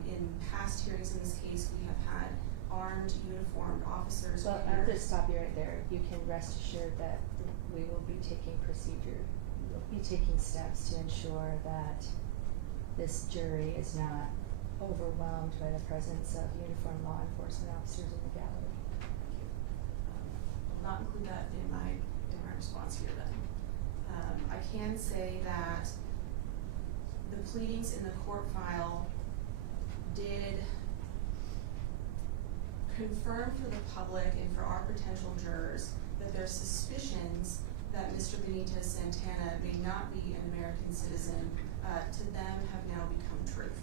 In past hearings in this case, we have had armed, uniformed officers. Well, I'll just stop you right there. You can rest assured that we will be taking steps to ensure that this jury is not overwhelmed by the presence of uniformed law enforcement officers in the gallery. I'll not include that in my response here then. I can say that the pleadings in the court file did confirm for the public and for our potential jurors that their suspicions that Mr. Benitez-Santana may not be an American citizen to them have now become truth.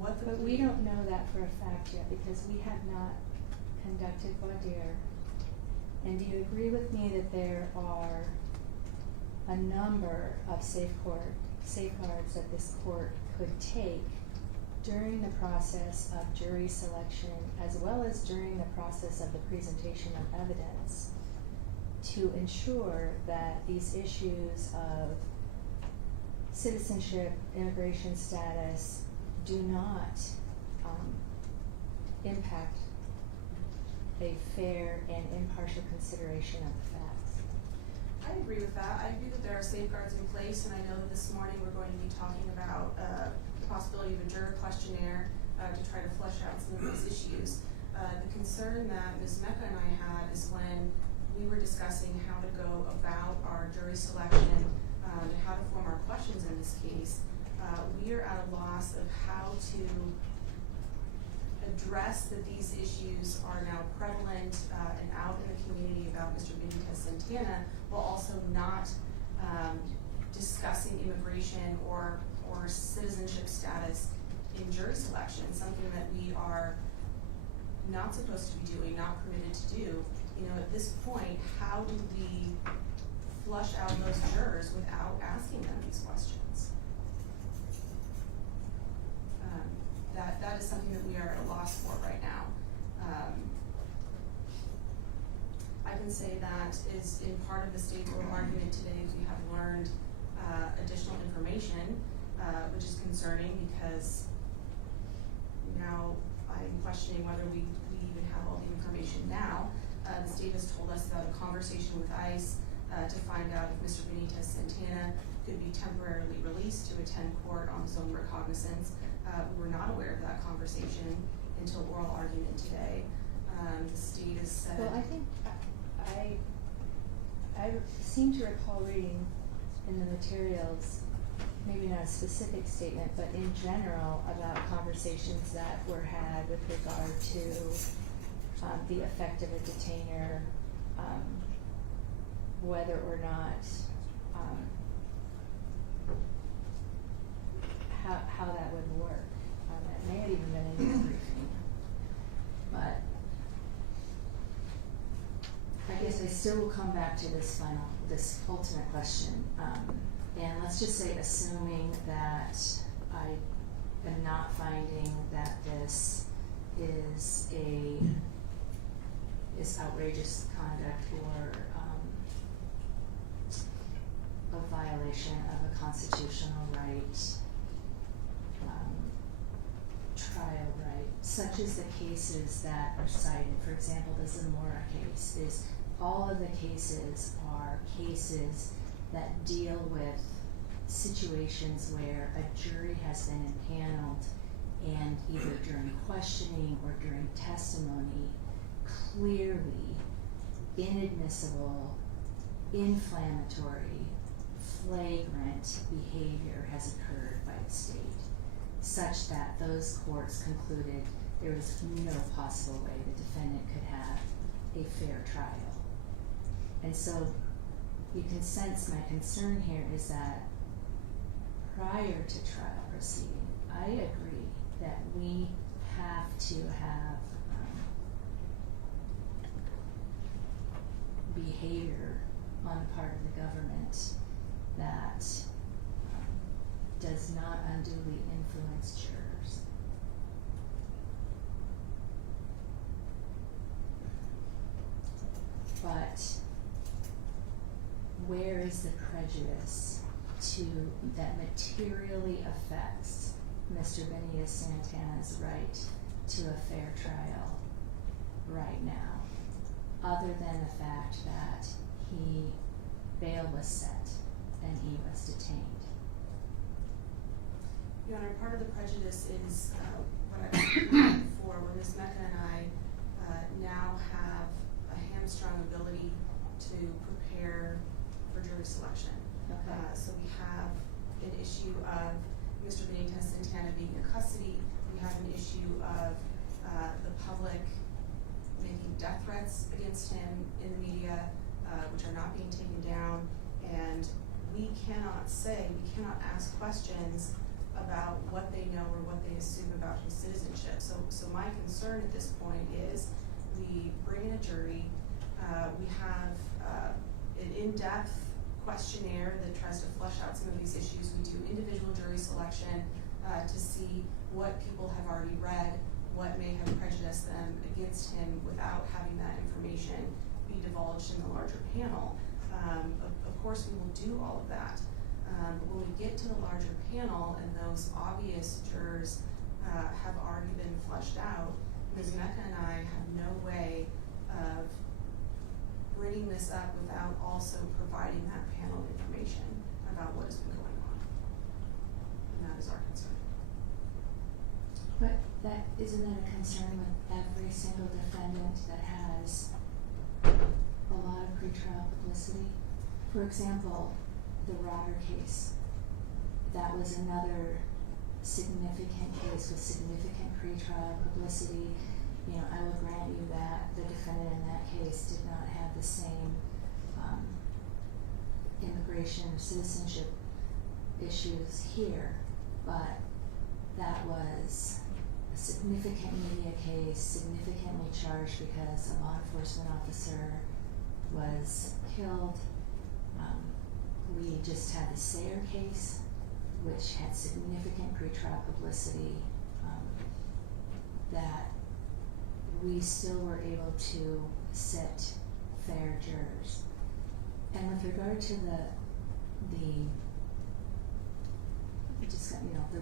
But we don't know that for a fact yet because we have not conducted voir dire. And do you agree with me that there are a number of safeguards that this court could take during the process of jury selection as well as during the process of the presentation of evidence to ensure that these issues of citizenship, immigration status do not impact a fair and impartial consideration of the facts? I agree with that. I agree that there are safeguards in place, and I know that this morning we're going to be talking about the possibility of a juror questionnaire to try to flesh out some of these issues. The concern that Ms. Mecca and I had is when we were discussing how to go about our jury selection and how to form our questions in this case, we are at a loss of how to address that these issues are now prevalent and out in the community about Mr. Benitez-Santana, while also not discussing immigration or citizenship status in jury selection, something that we are not supposed to be doing, not permitted to do. You know, at this point, how do we flush out those jurors without asking them these questions? That is something that we are at a loss for right now. I can say that is in part of the state court argument today. We have learned additional information, which is concerning because now I'm questioning whether we even have all the information now. The state has told us about a conversation with ICE to find out if Mr. Benitez-Santana could be temporarily released to attend court on his own recognizance. We were not aware of that conversation until oral argument today. The state has said... Well, I think I seem to recall reading in the materials, maybe not a specific statement, but in general about conversations that were had with regard to the effect of a detainer whether or not, how that would work. It may have even been in your briefing, but I guess I still will come back to this ultimate question. And let's just say, assuming that I am not finding that this is outrageous conduct or a violation of a constitutional right, trial right, such as the cases that are cited. For example, the Zamora case is, all of the cases are cases that deal with situations where a jury has been impaneled and either during questioning or during testimony, clearly inadmissible, inflammatory, flagrant behavior has occurred by the state, such that those courts concluded there was no possible way the defendant could have a fair trial. And so you can sense my concern here is that prior to trial proceeding, I agree that we have to have behavior on the part of the government that does not unduly influence jurors. But where is the prejudice that materially affects Mr. Benitez-Santana's right to a fair trial right now, other than the fact that bail was set and he was detained? Your Honor, part of the prejudice is what I was looking for, where Ms. Mecca and I now have a hamstrung ability to prepare for jury selection. Okay. So we have an issue of Mr. Benitez-Santana being in custody. We have an issue of the public making death threats against him in the media, which are not being taken down. And we cannot ask questions about what they know or what they assume about his citizenship. So my concern at this point is we bring in a jury, we have an in-depth questionnaire that tries to flesh out some of these issues. We do individual jury selection to see what people have already read, what may have prejudiced them against him without having that information be divulged in the larger panel. Of course, we will do all of that. But when we get to the larger panel and those obvious jurors have already been fleshed out, Ms. Mecca and I have no way of bringing this up without also providing that panel information about what has been going on. And that is our concern. But isn't that a concern with every single defendant that has a lot of pretrial publicity? For example, the Rotter case, that was another significant case with significant pretrial publicity. You know, I will grant you that the defendant in that case did not have the same immigration or citizenship issues here, but that was a significant media case, significantly charged because a law enforcement officer was killed. We just had the Sayer case, which had significant pretrial publicity, that we still were able to sit fair jurors. And with regard to the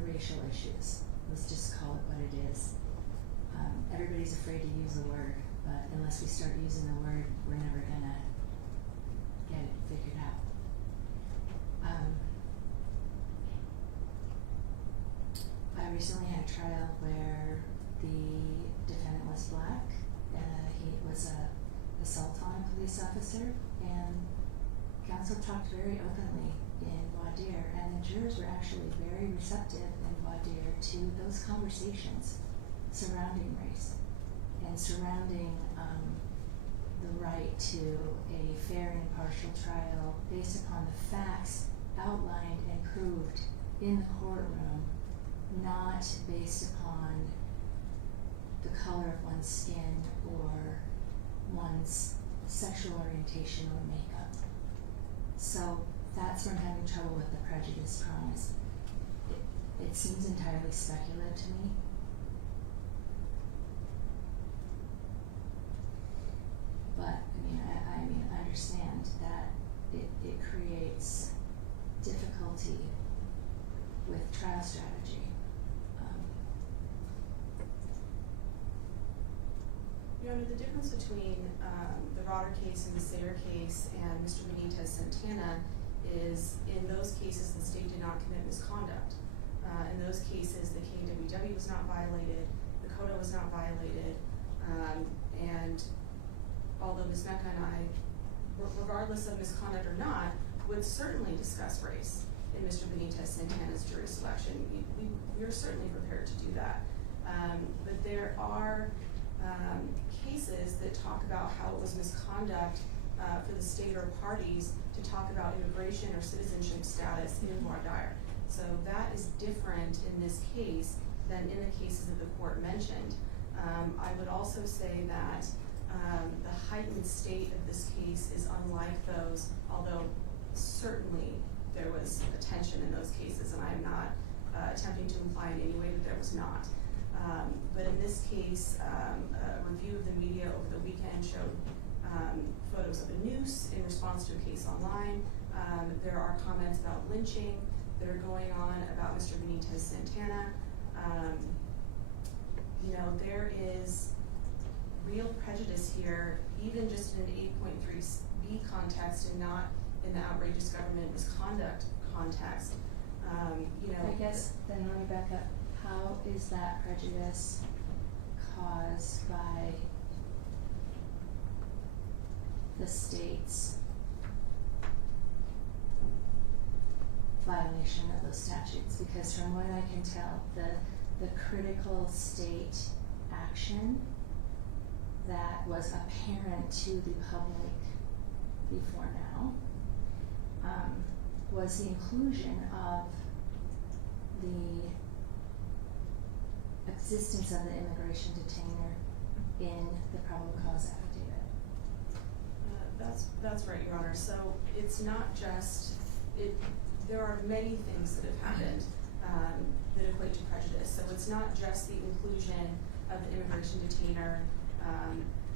racial issues, let's just call it what it is. Everybody's afraid to use the word, but unless we start using the word, we're never gonna get it figured out. I recently had a trial where the defendant was black. He was a assault on a police officer, and counsel talked very openly in voir dire, and the jurors were actually very receptive in voir dire to those conversations surrounding race and surrounding the right to a fair and impartial trial based upon the facts outlined and proved in the courtroom, not based upon the color of one's skin or one's sexual orientation or makeup. So that's where I'm having trouble with the prejudice promise. It seems entirely speculative to me. But I understand that it creates difficulty with trial strategy. Your Honor, the difference between the Rotter case and the Sayre case and Mr. Benitez-Santana is in those cases the state did not commit misconduct. In those cases the KWW was not violated, the CODA was not violated, and although Ms. Mecca and I, regardless of misconduct or not, would certainly discuss race in Mr. Benitez-Santana's jury selection. We are certainly prepared to do that. But there are cases that talk about how it was misconduct for the state or parties to talk about immigration or citizenship status in voir dire. So that is different in this case than in the cases that the court mentioned. I would also say that the heightened state of this case is unlike those, although certainly there was attention in those cases, and I am not attempting to imply in any way that there was not. But in this case, a review of the media over the weekend showed photos of a noose in response to a case online. There are comments about lynching that are going on about Mr. Benitez-Santana. There is real prejudice here, even just in an 8.3b context and not in the outrageous government misconduct context. I guess then let me back up. How is that prejudice caused by the state's violation of those statutes? Because from what I can tell, the critical state action that was apparent to the public before now was the inclusion of the existence of the immigration detainer in the probable cause affidavit. That's right, Your Honor. So it's not just there are many things that have happened that equate to prejudice. So it's not just the inclusion of the immigration detainer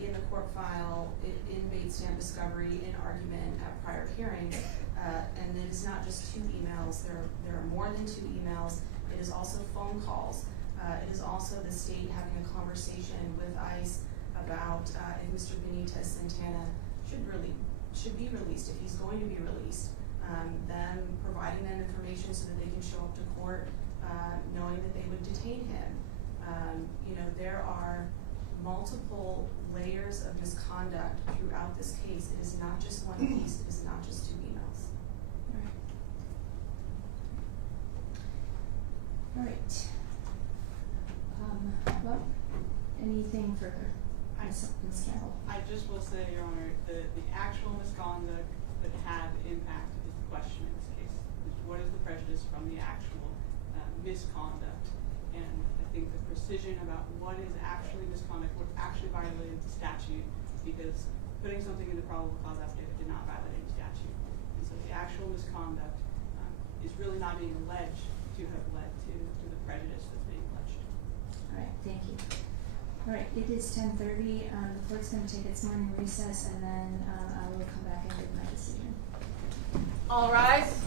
in the court file, in bait stamp discovery, in argument at prior hearing, and it is not just 2 emails. There are more than 2 emails. It is also phone calls. It is also the state having a conversation with ICE about if Mr. Benitez-Santana should be released, if he's going to be released. Them providing them information so that they can show up to court, knowing that they would detain him. There are multiple layers of misconduct throughout this case. It is not just one piece. It is not just 2 emails. All right. Well, anything further? Ms. Campbell. I just will say, Your Honor, the actual misconduct that had impact is the question in this case. What is the prejudice from the actual misconduct? And I think the precision about what is actually misconduct, what actually violated the statute, because putting something in the probable cause affidavit did not violate any statute. And so the actual misconduct is really not being alleged to have led to the prejudice that's being alleged. All right, thank you. All right, it is 10:30. The court's going to take its morning recess, and then I will come back and give my decision. All rise.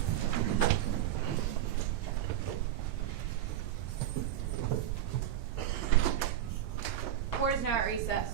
Court is now at recess.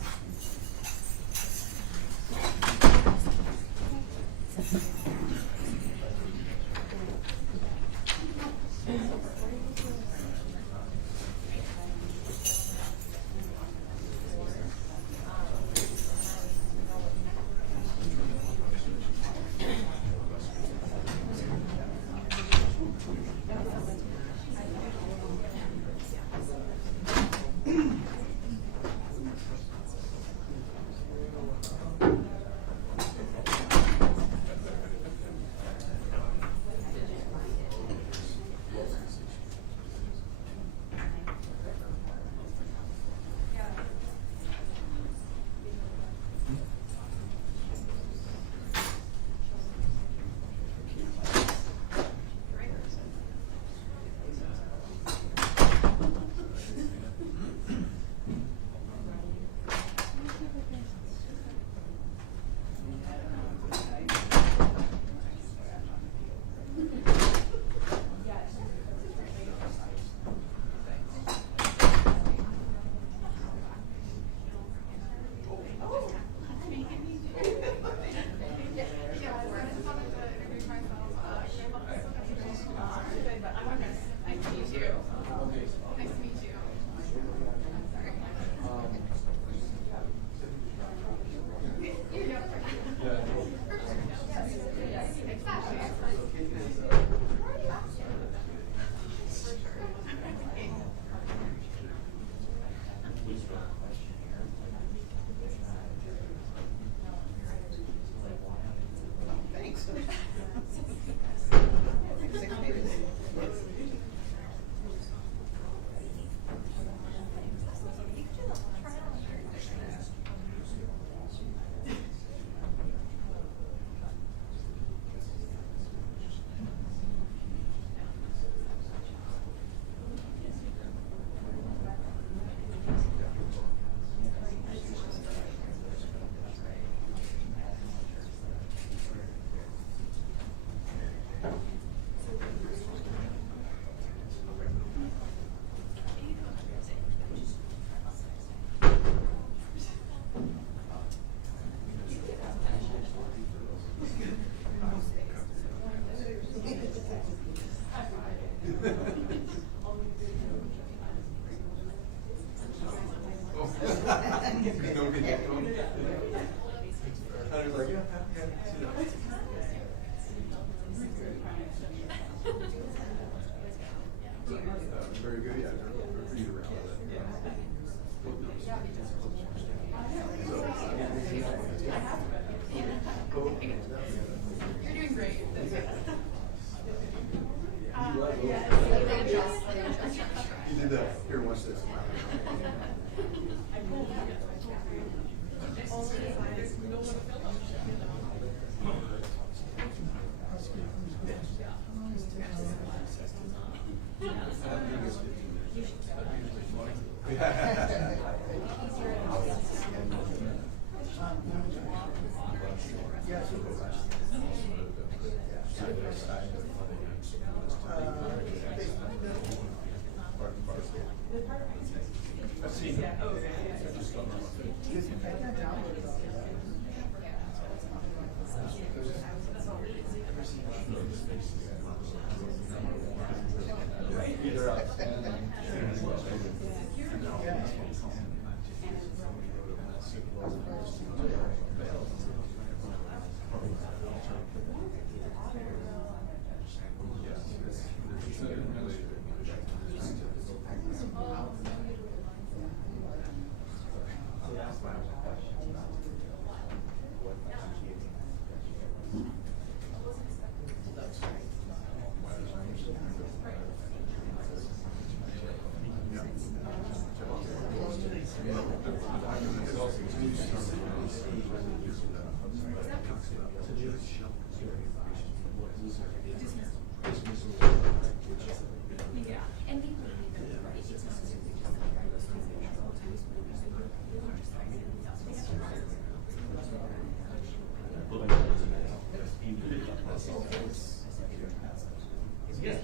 Don't get that going. I was like, yeah, very good, yeah. Read around that. You're doing great. You did that. Here, watch this. I've seen it. I just don't know. I can't download it off of that. Either outstanding. Yeah.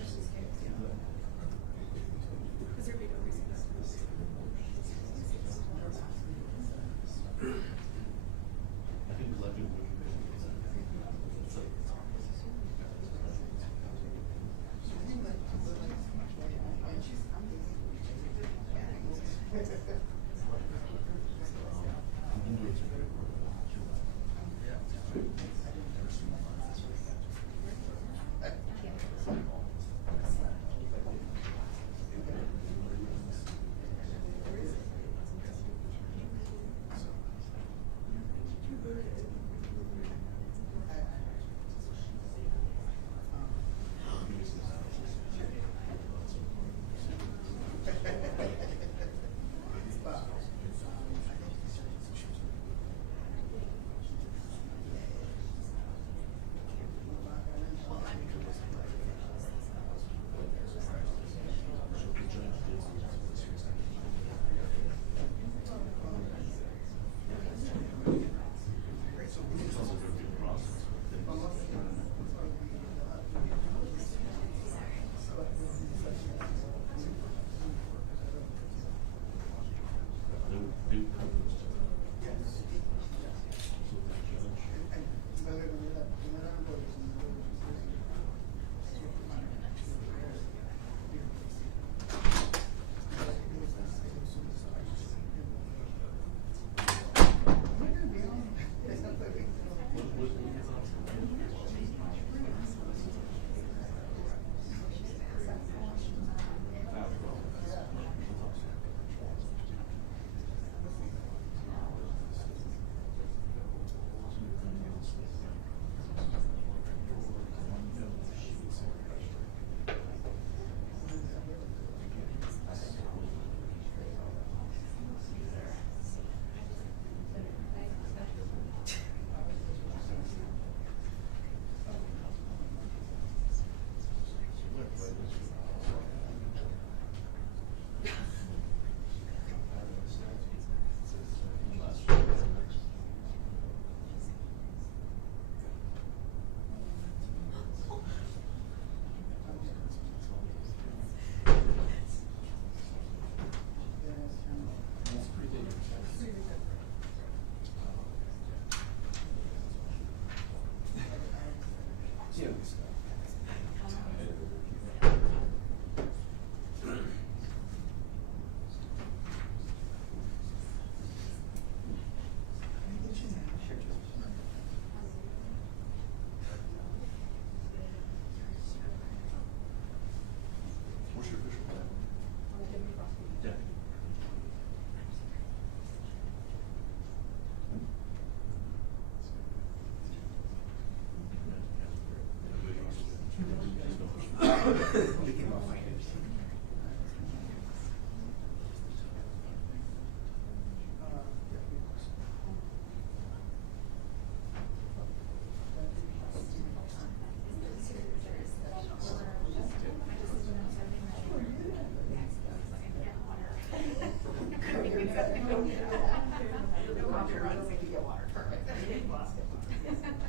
Coffee runs, if you get water. Perfect. Glass get water.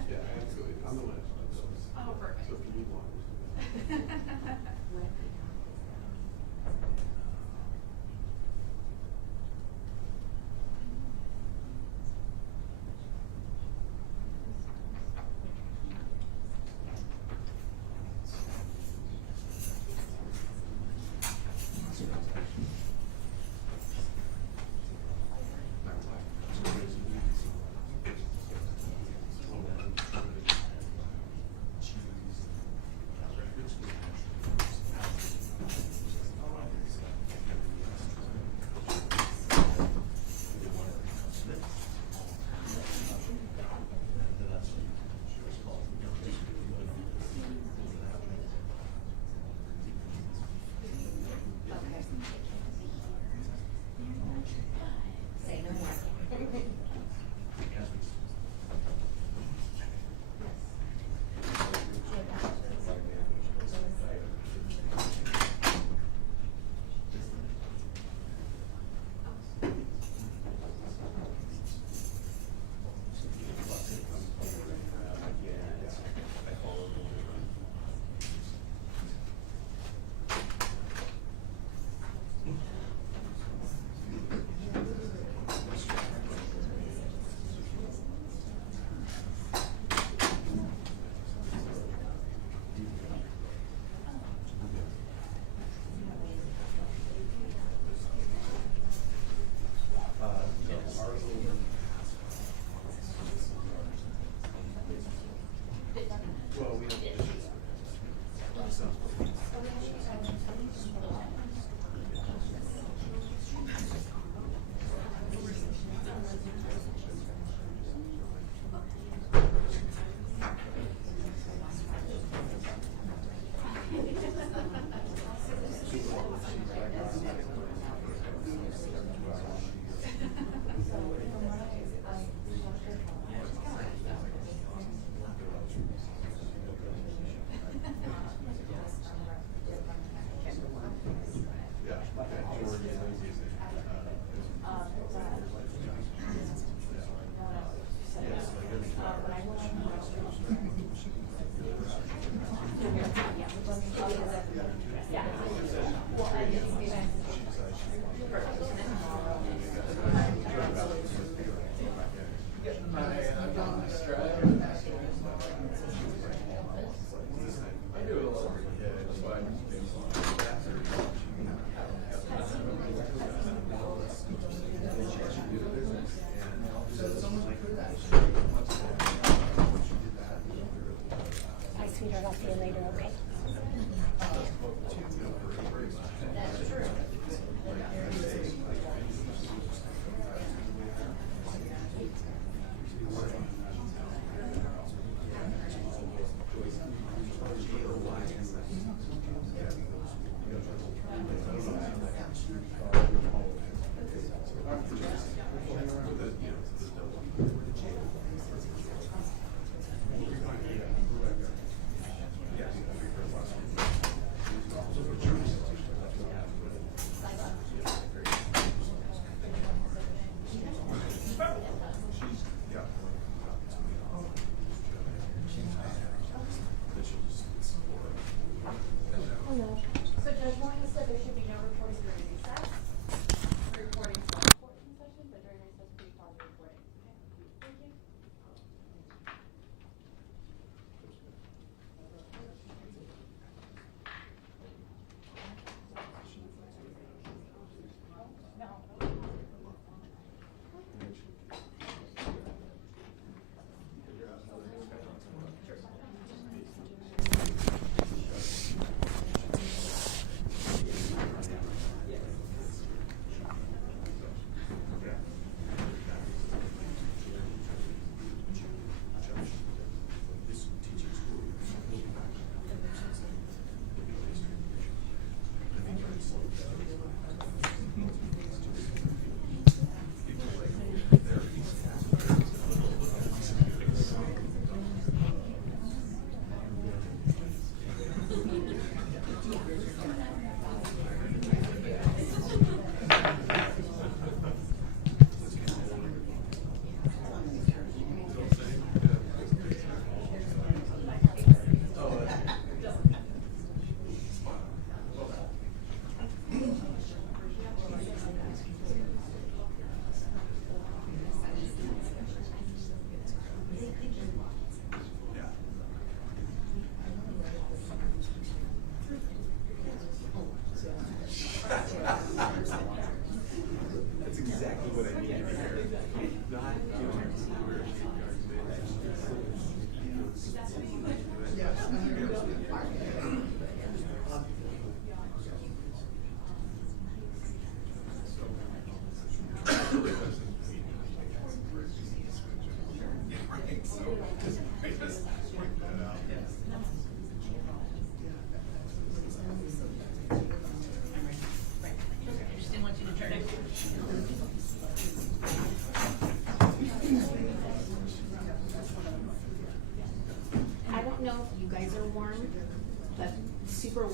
Yeah, absolutely. I'm the last one, so. Oh, perfect. So if you need water, just do that.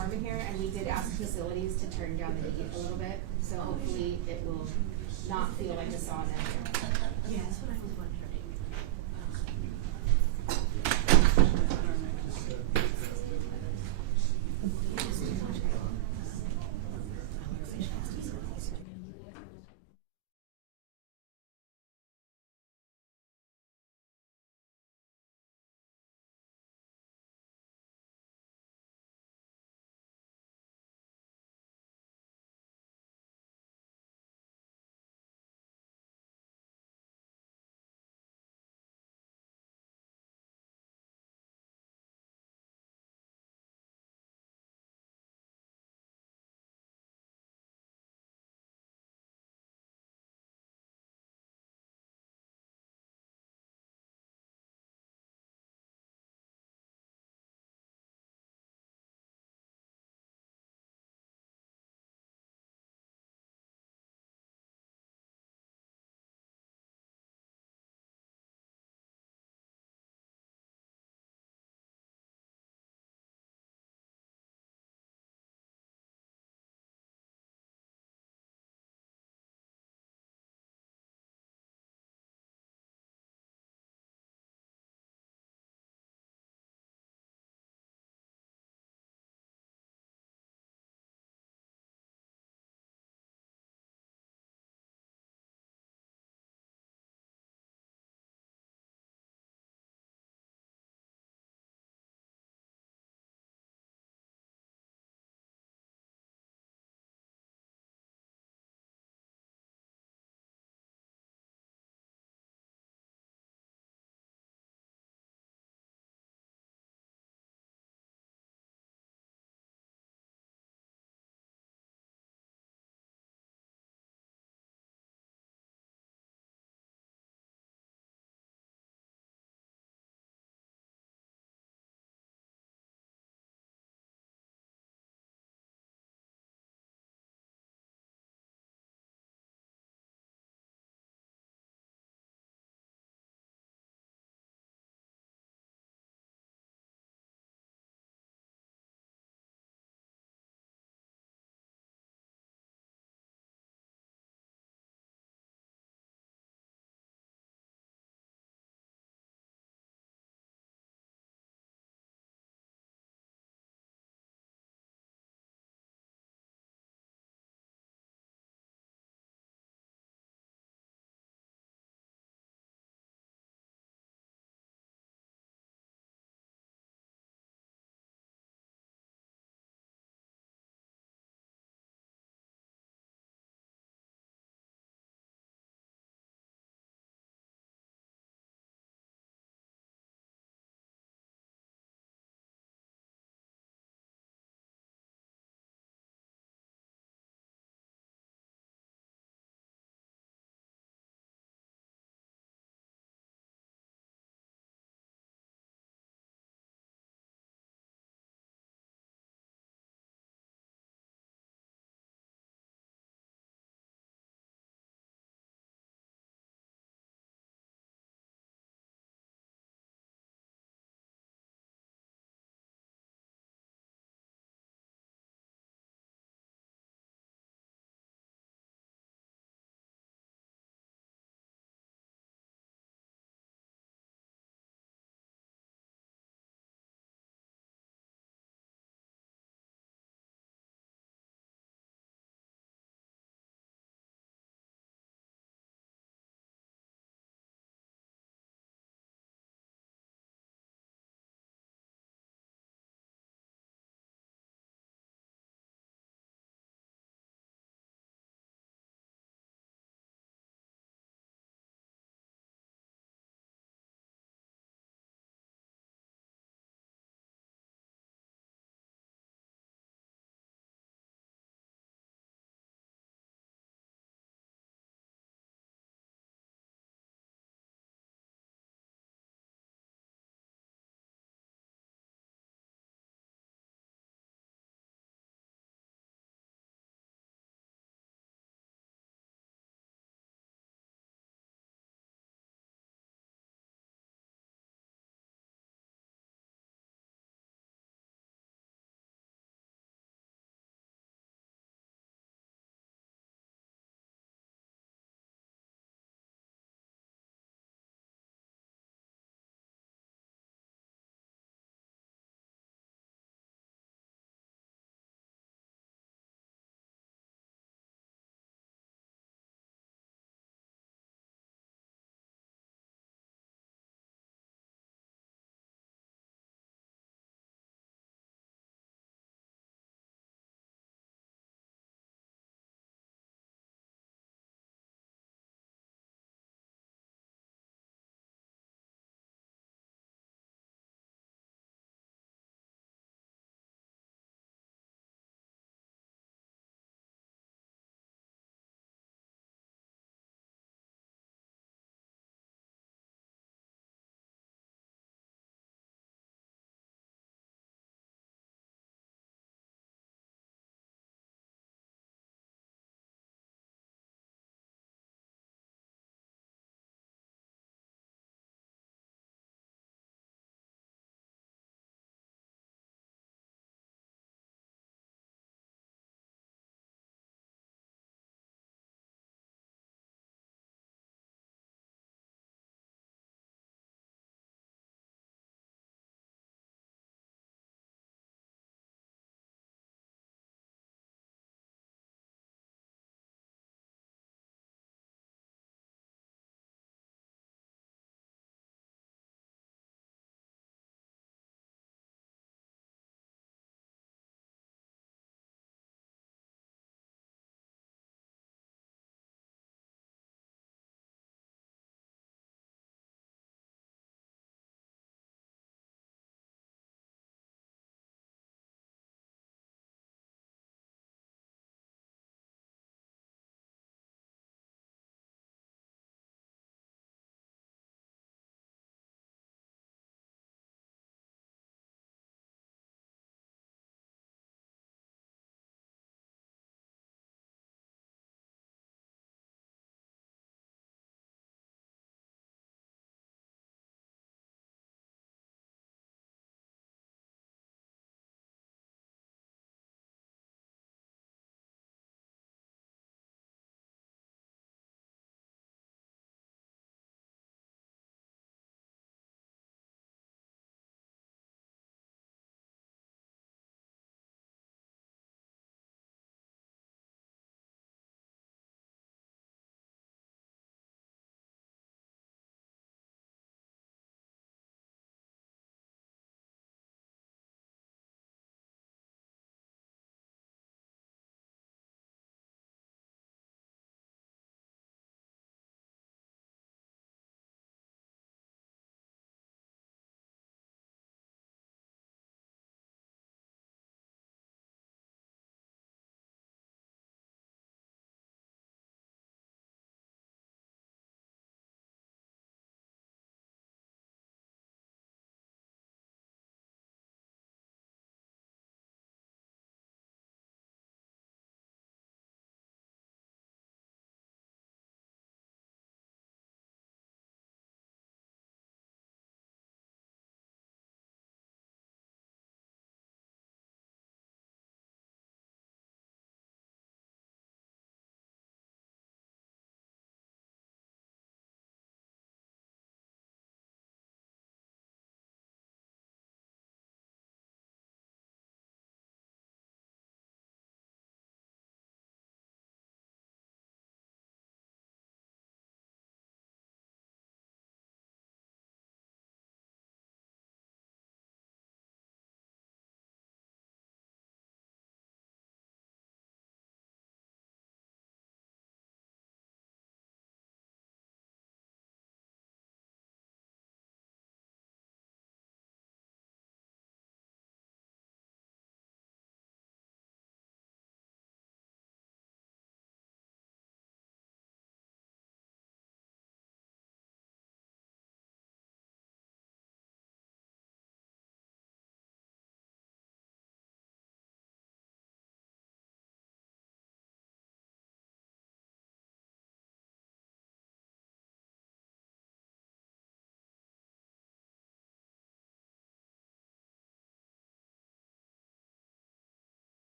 storm in here, and we did ask facilities to turn down the heat a little bit, so hopefully it will not feel like a sauna in here. Yeah, that's what I was wondering.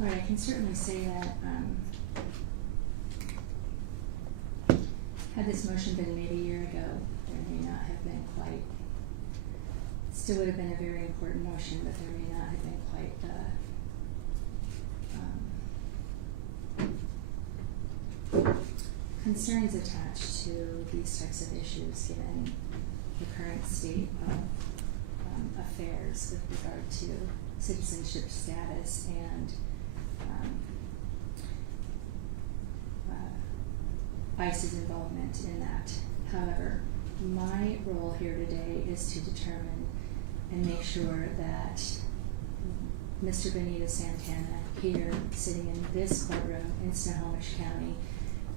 Right, I can certainly say that, had this motion been made a year ago, there may not have been quite, still would have been a very important motion, but there may not have been quite the concerns attached to these types of issues, given the current state of affairs with regard to citizenship status and ICE's involvement in that. However, my role here today is to determine and make sure that Mr. Benitez-Santana, here sitting in this courtroom in Snohomish County,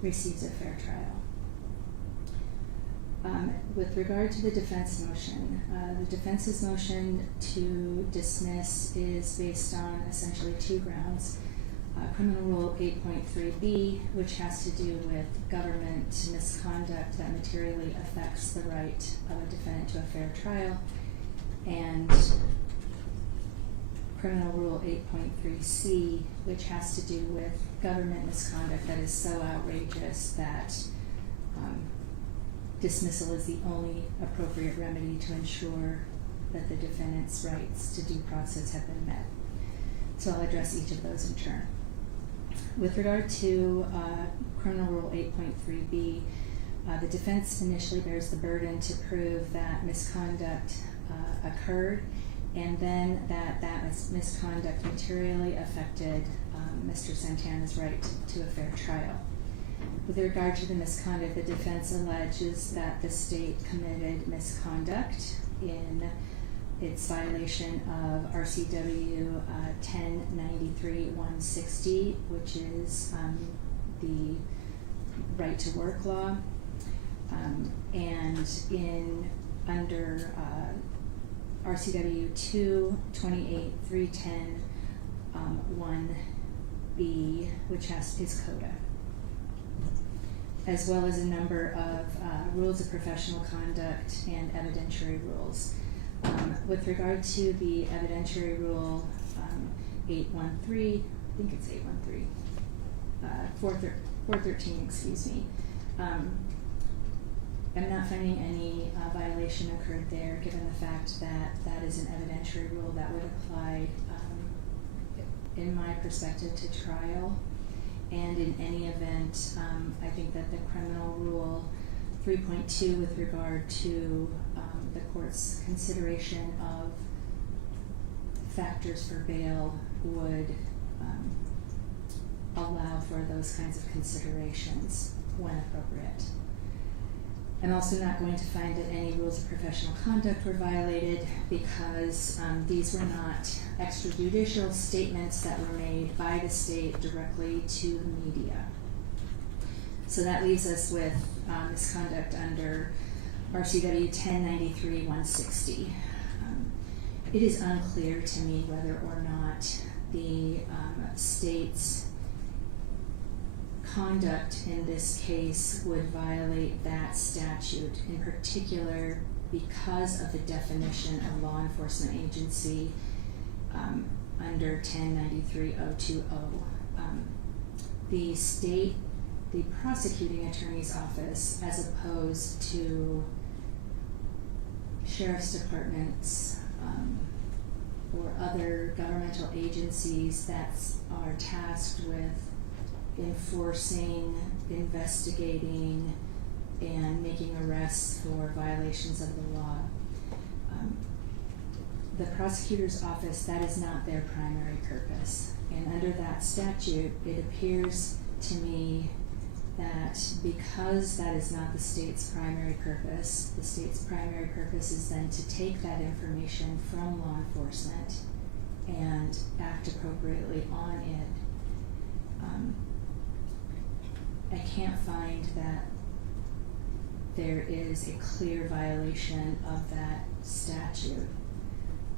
receives a fair trial. With regard to the defense motion, the defense's motion to dismiss is based on essentially two grounds. Criminal Rule 8.3b, which has to do with government misconduct that materially affects the right of a defendant to a fair trial, and Criminal Rule 8.3c, which has to do with government misconduct that is so outrageous that dismissal is the only appropriate remedy to ensure that the defendant's rights to due process have been met. So I'll address each of those in turn. With regard to Criminal Rule 8.3b, the defense initially bears the burden to prove that misconduct occurred, and then that misconduct materially affected Mr. Santana's right to a fair trial. With regard to the misconduct, the defense alleges that the state committed misconduct in its violation of RCW 1093-160, which is the right to work law, and under RCW 228-310 1B, which is CODA, as well as a number of rules of professional conduct and evidentiary rules. With regard to the evidentiary rule 813, I think it's 813, 413, excuse me, I'm not finding any violation occurred there, given the fact that that is an evidentiary rule that would apply, in my perspective, to trial. And in any event, I think that the criminal rule 3.2 with regard to the court's consideration of factors for bail would allow for those kinds of considerations when appropriate. I'm also not going to find that any rules of professional conduct were violated, because these were not extrajudicial statements that were made by the state directly to the media. So that leaves us with misconduct under RCW 1093-160. It is unclear to me whether or not the state's conduct in this case would violate that statute, in particular because of the definition of law enforcement agency under 1093-020. The prosecuting attorney's office, as opposed to sheriff's departments or other governmental agencies that are tasked with enforcing, investigating, and making arrests for violations of the law. The prosecutor's office, that is not their primary purpose. And under that statute, it appears to me that because that is not the state's primary purpose, the state's primary purpose is then to take that information from law enforcement and act appropriately on it. I can't find that there is a clear violation of that statute.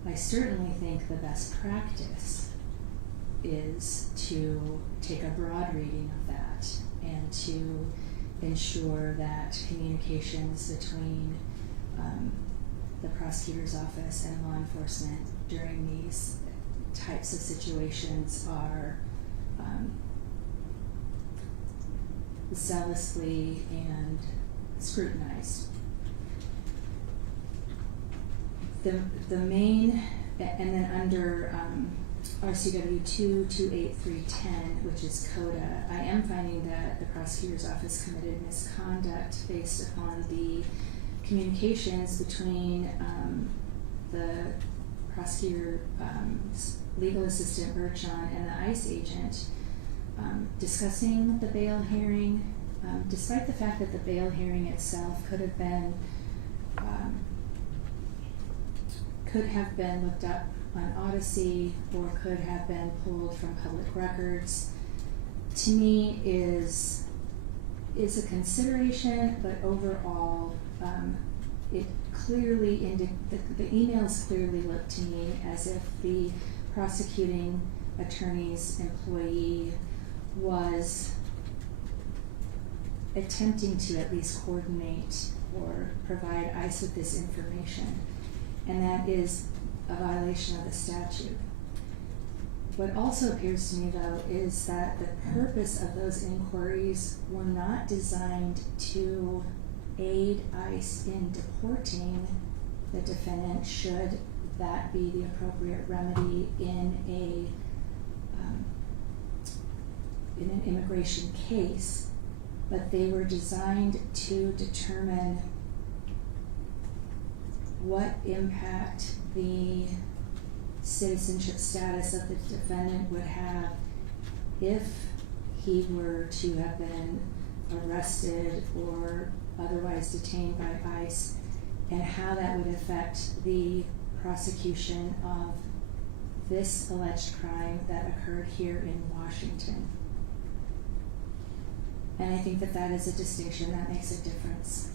I certainly think the best practice is to take a broad reading of that and to ensure that communications between the prosecutor's office and law enforcement during these types of situations are zealously and scrutinized. The main, and then under RCW 228310, which is CODA, I am finding that the prosecutor's office committed misconduct based upon the communications between the prosecutor, legal assistant Burchon, and the ICE agent discussing the bail hearing, despite the fact that the bail hearing itself could have been looked up on Odyssey or could have been pulled from public records. To me, is a consideration, but overall, it clearly the emails clearly look to me as if the prosecuting attorney's employee was attempting to at least coordinate or provide ICE with this information, and that is a violation of the statute. What also appears to me, though, is that the purpose of those inquiries were not designed to aid ICE in deporting the defendant, should that be the appropriate remedy in an immigration case, but they were designed to determine what impact the citizenship status of the defendant would have if he were to have been arrested or otherwise detained by ICE, and how that would affect the prosecution of this alleged crime that occurred here in Washington. And I think that that is a distinction that makes a difference.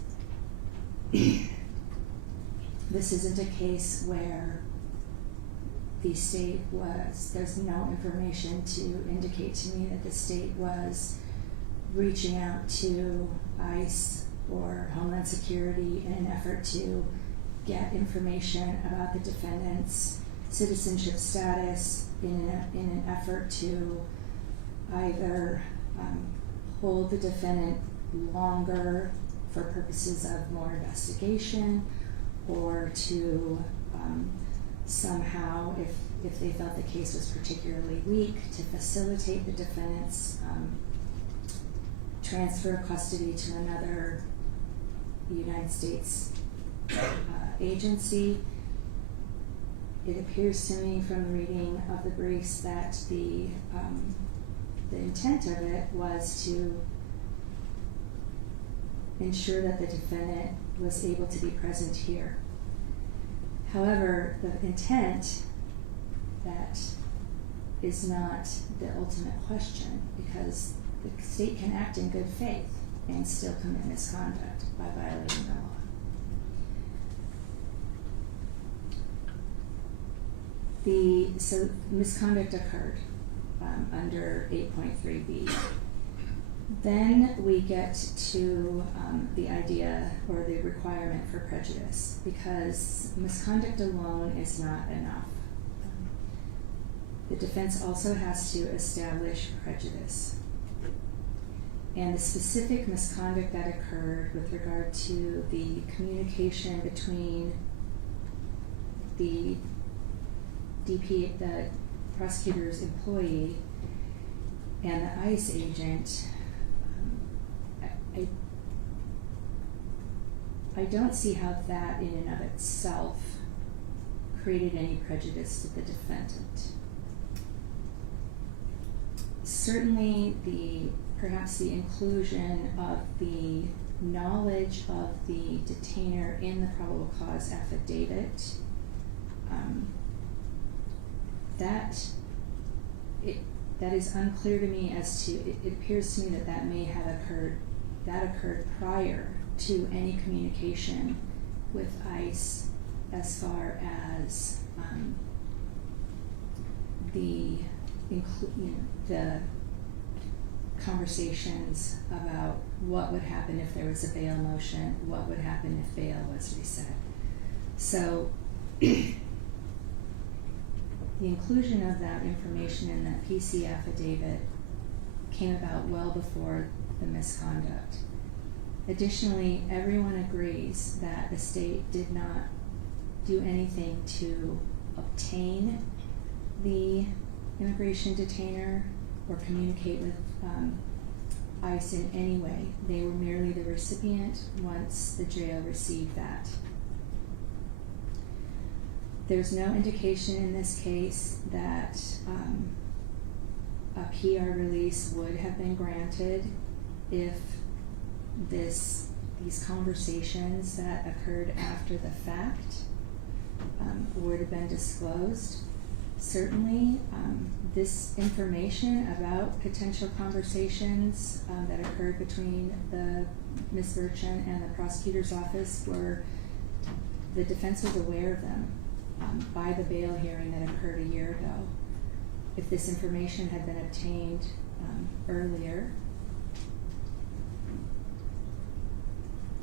This isn't a case where the state there's no information to indicate to me that the state was reaching out to ICE or Homeland Security in an effort to get information about the defendant's citizenship status in an effort to either hold the defendant longer for purposes of more investigation, or to somehow, if they felt the case was particularly weak, to facilitate the defendant's transfer of custody to another United States agency. It appears to me from the reading of the briefs that the intent of it was to ensure that the defendant was able to be present here. However, the intent, that is not the ultimate question, because the state can act in good faith and still commit misconduct by violating the law. So misconduct occurred under 8.3b. Then we get to the idea or the requirement for prejudice, because misconduct alone is not enough. The defense also has to establish prejudice. And the specific misconduct that occurred with regard to the communication between the the prosecutor's employee and the ICE agent, I don't see how that in and of itself created any prejudice to the defendant. Certainly perhaps the inclusion of the knowledge of the detainer in the probable cause affidavit, that is unclear to me as to, it appears to me that may have occurred prior to any communication with ICE as far as the conversations about what would happen if there was a bail motion, what would happen if bail was reset. So the inclusion of that information in that PC affidavit came about well before the misconduct. Additionally, everyone agrees that the state did not do anything to obtain the immigration detainer or communicate with ICE in any way. They were merely the recipient once the jail received that. There's no indication in this case that a PR release would have been granted if these conversations that occurred after the fact would have been disclosed. Certainly, this information about potential conversations that occurred between Ms. Burchin and the prosecutor's office the defense was aware of them by the bail hearing that occurred a year ago. If this information had been obtained earlier,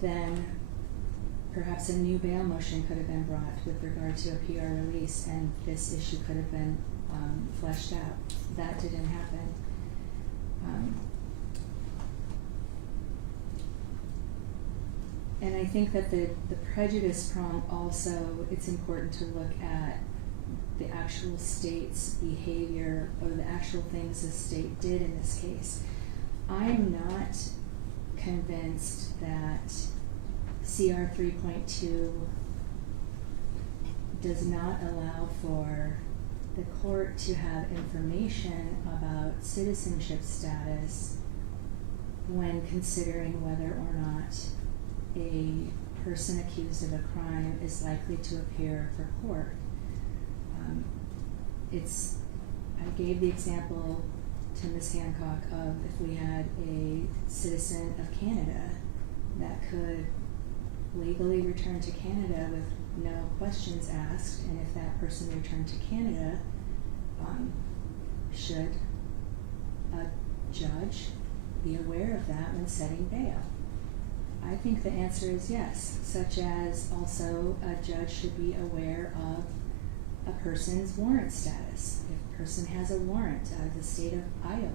then perhaps a new bail motion could have been brought with regard to a PR release, and this issue could have been fleshed out. That didn't happen. And I think that the prejudice prong also, it's important to look at the actual state's behavior or the actual things the state did in this case. I'm not convinced that CR 3.2 does not allow for the court to have information about citizenship status when considering whether or not a person accused of a crime is likely to appear for court. I gave the example to Ms. Hancock of if we had a citizen of Canada that could legally return to Canada with no questions asked, and if that person returned to Canada, should a judge be aware of that when setting bail? I think the answer is yes, such as also a judge should be aware of a person's warrant status. If a person has a warrant out of the state of Iowa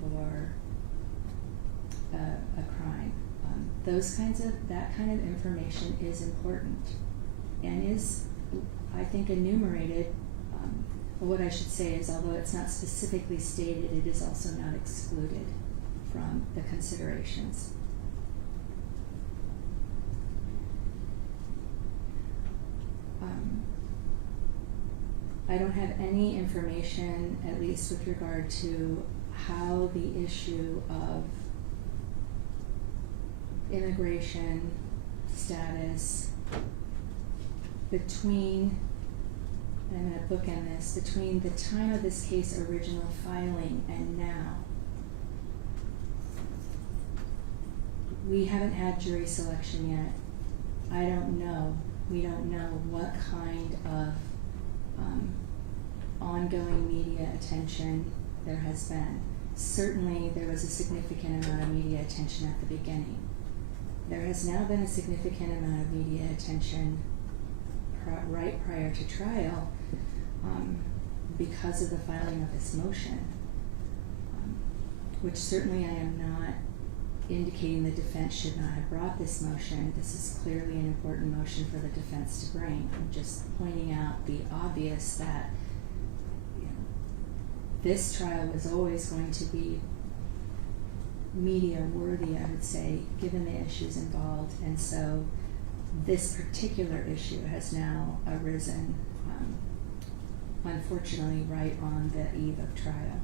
for a crime, that kind of information is important and is, I think, enumerated. What I should say is, although it's not specifically stated, it is also not excluded from the considerations. I don't have any information, at least with regard to how the issue of immigration status between, and I'm going to bookend this, between the time of this case original filing and now. We haven't had jury selection yet. I don't know. We don't know what kind of ongoing media attention there has been. Certainly there was a significant amount of media attention at the beginning. There has now been a significant amount of media attention right prior to trial because of the filing of this motion, which certainly I am not indicating the defense should not have brought this motion. This is clearly an important motion for the defense to bring. I'm just pointing out the obvious that this trial was always going to be media worthy, I would say, given the issues involved, and so this particular issue has now arisen, unfortunately, right on the eve of trial.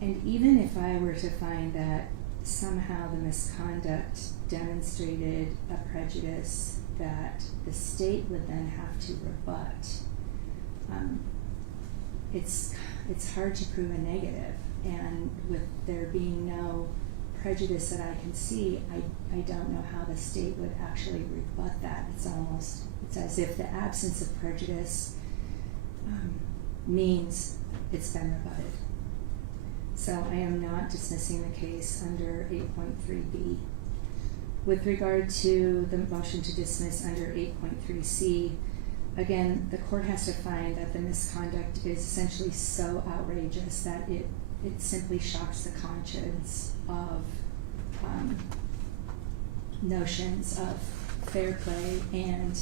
And even if I were to find that somehow the misconduct demonstrated a prejudice that the state would then have to rebut, it's hard to prove a negative, and with there being no prejudice that I can see, I don't know how the state would actually rebut that. It's as if the absence of prejudice means it's been rebutted. So I am not dismissing the case under 8.3b. With regard to the motion to dismiss under 8.3c, again, the court has to find that the misconduct is essentially so outrageous that it simply shocks the conscience of notions of fair play and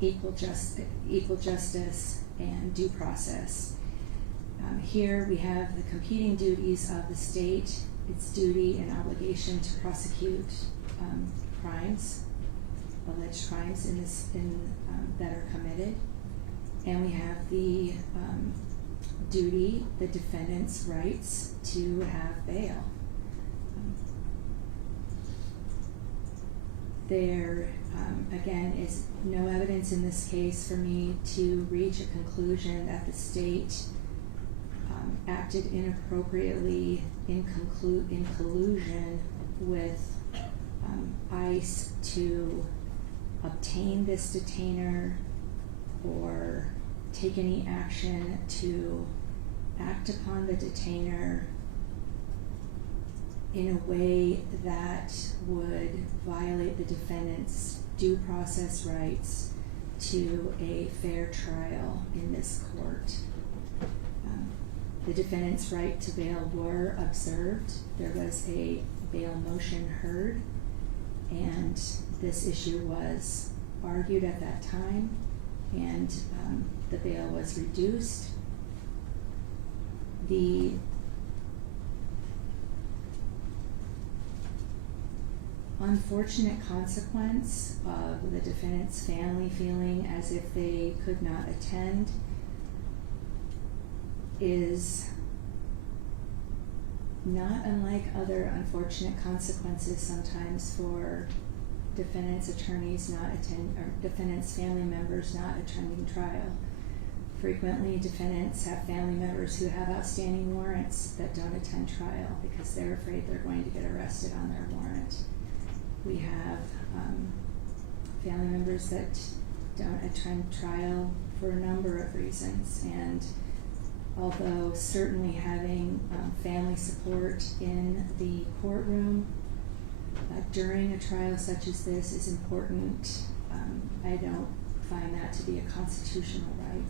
equal justice and due process. Here we have the competing duties of the state, its duty and obligation to prosecute crimes, alleged crimes that are committed, and we have the duty, the defendant's rights to have bail. There, again, is no evidence in this case for me to reach a conclusion that the state acted inappropriately in collusion with ICE to obtain this detainer or take any action to act upon the detainer in a way that would violate the defendant's due process rights to a fair trial in this court. The defendant's right to bail were observed. There was a bail motion heard, and this issue was argued at that time, and the bail was reduced. The unfortunate consequence of the defendant's family feeling as if they could not attend is not unlike other unfortunate consequences sometimes for defendants' attorneys not attend, or defendants' family members not attending trial. Frequently, defendants have family members who have outstanding warrants that don't attend trial because they're afraid they're going to get arrested on their warrant. We have family members that don't attend trial for a number of reasons, and although certainly having family support in the courtroom during a trial such as this is important, I don't find that to be a constitutional right.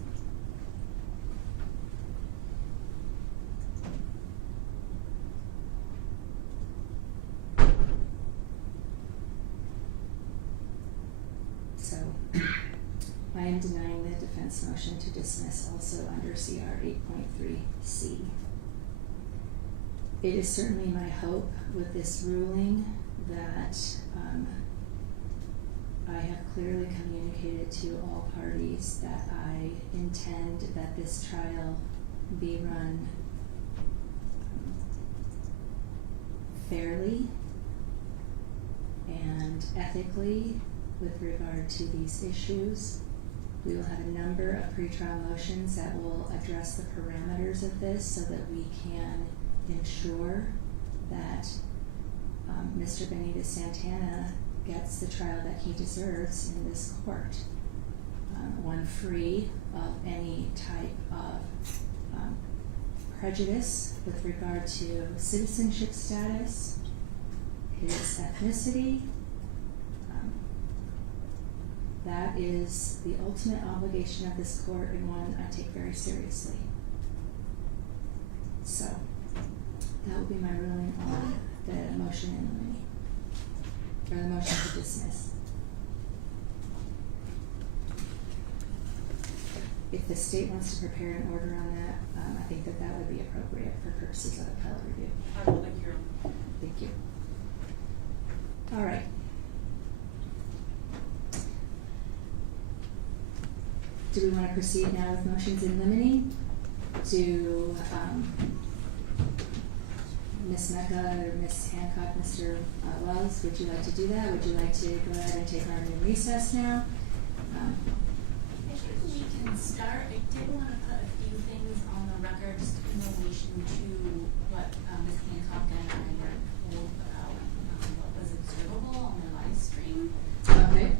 So, I am denying the defense motion to dismiss also under CR 8.3C. It is certainly my hope with this ruling that I have clearly communicated to all parties that I intend that this trial be run fairly and ethically with regard to these issues. We will have a number of pretrial motions that will address the parameters of this so that we can ensure that Mr. Benitez-Santana gets the trial that he deserves in this court, one free of any type of prejudice with regard to citizenship status, his ethnicity. That is the ultimate obligation of this court and one I take very seriously. So, that will be my ruling on the motion in limine, or the motion to dismiss. If the state wants to prepare an order on that, I think that that would be appropriate for purposes of appellate review. I will, thank you. Thank you. All right. Do we want to proceed now with motions in limine? Do Ms. Mecca or Ms. Hancock, Mr. Wells, would you like to do that? Would you like to go ahead and take our in recess now? I think we can start. I did want to put a few things on the record just in relation to what Ms. Hancock and I were told about what was observable on the live stream. Okay.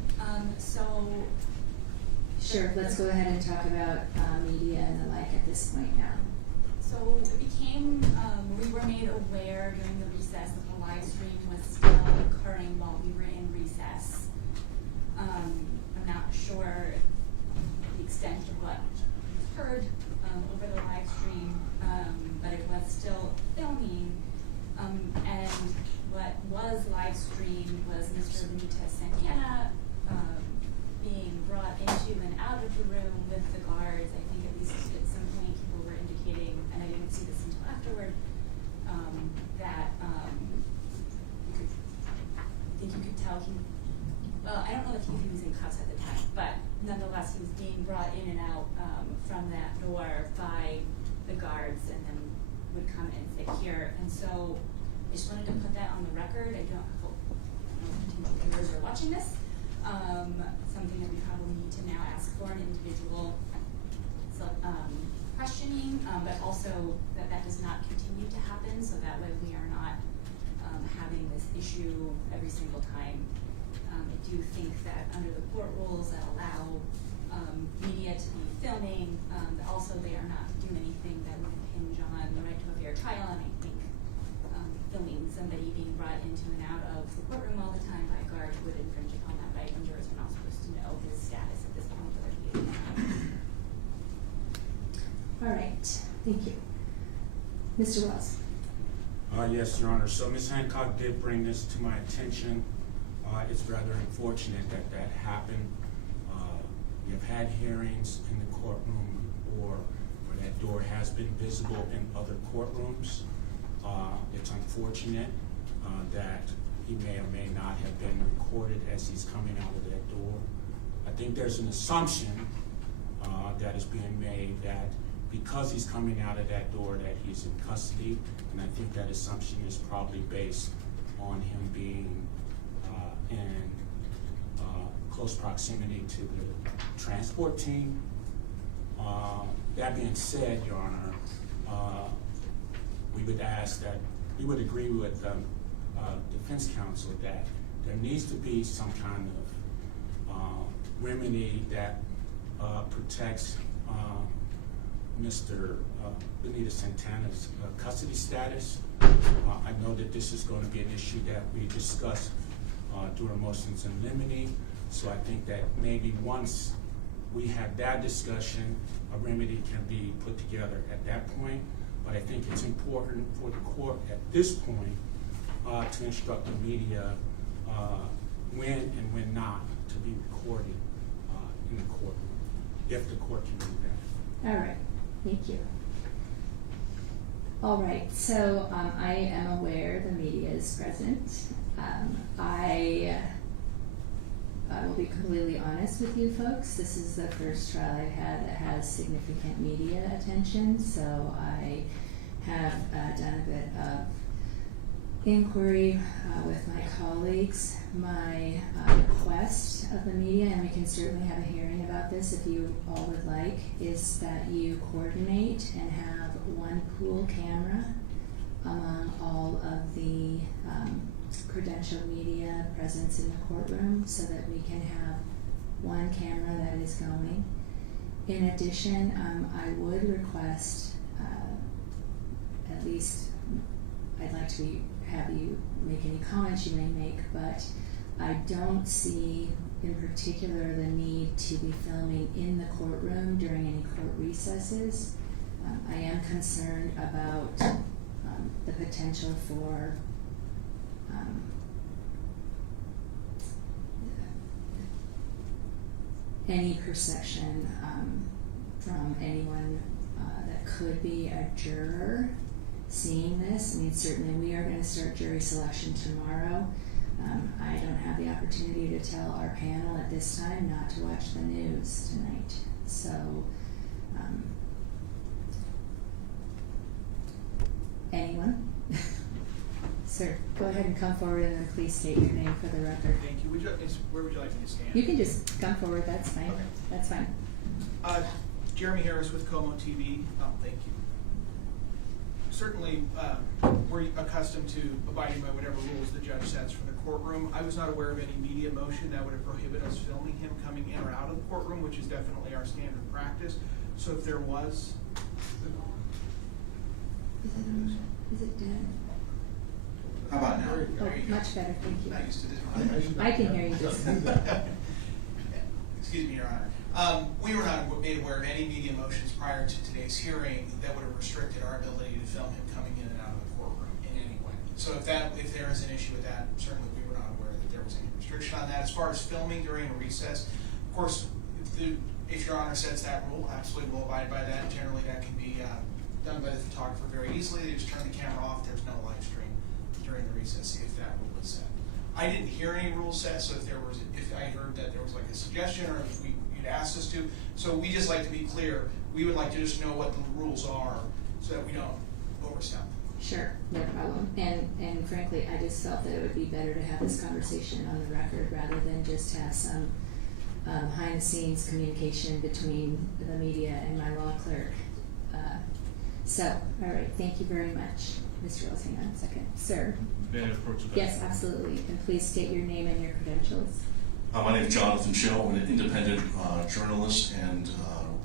So. Sure, let's go ahead and talk about media and the like at this point now. So it became, we were made aware during the recess that the live stream was still occurring while we were in recess. I'm not sure of the room with the guards, I think at least at some point people were indicating, and I didn't see this until afterward, that you could tell he, well, I don't know if he was in cuffs at the time, but nonetheless, he was being brought in and out from that door by the guards, and then would come and sit here. And so I just wanted to put that on the record. I don't know if potential viewers are watching this. Something that we probably need to now ask for an individual questioning, but also that does not continue to happen, so that way we are not having this issue every single time. I do think that under the court rules that allow media to be filming, but also they are not doing anything that would impinge on the right to a fair trial, and I think filming somebody being brought into and out of the courtroom all the time by a guard would infringe upon that right, and jurors are not supposed to know his status at this point, whether he is All right, thank you. Mr. Wells. Yes, Your Honor. So Ms. Hancock did bring this to my attention. It's rather unfortunate that that happened. We have had hearings in the courtroom where that door has been visible in other courtrooms. It's unfortunate that he may or may not have been recorded as he's coming out of that door. I think there's an assumption that is being made that because he's coming out of that door that he's in custody, and I think that assumption is probably based on him being in close proximity to the transport team. That being said, Your Honor, we would ask that, we would agree with defense counsel that there needs to be some kind of remedy that protects Mr. Benitez-Santana's custody status. I know that this is going to be an issue that we discussed during motions in limine, so I think that maybe once we have that discussion, a remedy can be put together at that point. But I think it's important for the court at this point to instruct the media when and when not to be recorded in the courtroom, if the court can do that. All right, thank you. All right, so I am aware the media is present. I will be completely honest with you folks. This is the first trial I've had that has significant media attention, so I have done a bit of inquiry with my colleagues. My request of the media, and we can certainly have a hearing about this if you all would like, is that you coordinate and have one pool camera among all of the credentialed media presence in the courtroom so that we can have one camera that is going. In addition, I would request, at least I'd like to have you make any comments you may make, but I don't see in particular the need to be filming in the courtroom during any court recesses. I am concerned about the potential for any perception from anyone that could be a juror seeing this. I mean, certainly we are going to start jury selection tomorrow. I don't have the opportunity to tell our panel at this time not to watch the news tonight. So, anyone? Sir, go ahead and come forward and then please state your name for the record. Thank you. Where would you like me to stand? You can just come forward, that's fine. Okay. That's fine. Jeremy Harris with KOMO TV. Thank you. Certainly, we're accustomed to abiding by whatever rules the judge sets for the courtroom. I was not aware of any media motion that would have prohibited us filming him coming in or out of the courtroom, which is definitely our standard practice. So if there was... Is it dead? How about now? Oh, much better, thank you. I used to do I can hear you just fine. Excuse me, Your Honor. We were not made aware of any media motions prior to today's hearing that would have restricted our ability to film him coming in and out of the courtroom in any way. So if there is an issue with that, certainly we were not aware that there was any restriction on that. As far as filming during a recess, of course, the If Your Honor sets that rule, absolutely we'll abide by that. Generally, that can be done by the photographer very easily. They just turn the camera off. There's no live stream during the recess if that rule is set. I didn't hear any rules set, so if I heard that there was like a suggestion or if you'd asked us to, so we just like to be clear. We would like to just know what the rules are so that we don't overstep. Sure, no problem. And frankly, I just felt that it would be better to have this conversation on the record rather than just have some behind-the-scenes communication between the media and my law clerk. All right, thank you very much. Mr. Wells, hang on a second. Sir? May I approach the Yes, absolutely. And please state your name and your credentials. My name is Jonathan Shell. I'm an independent journalist and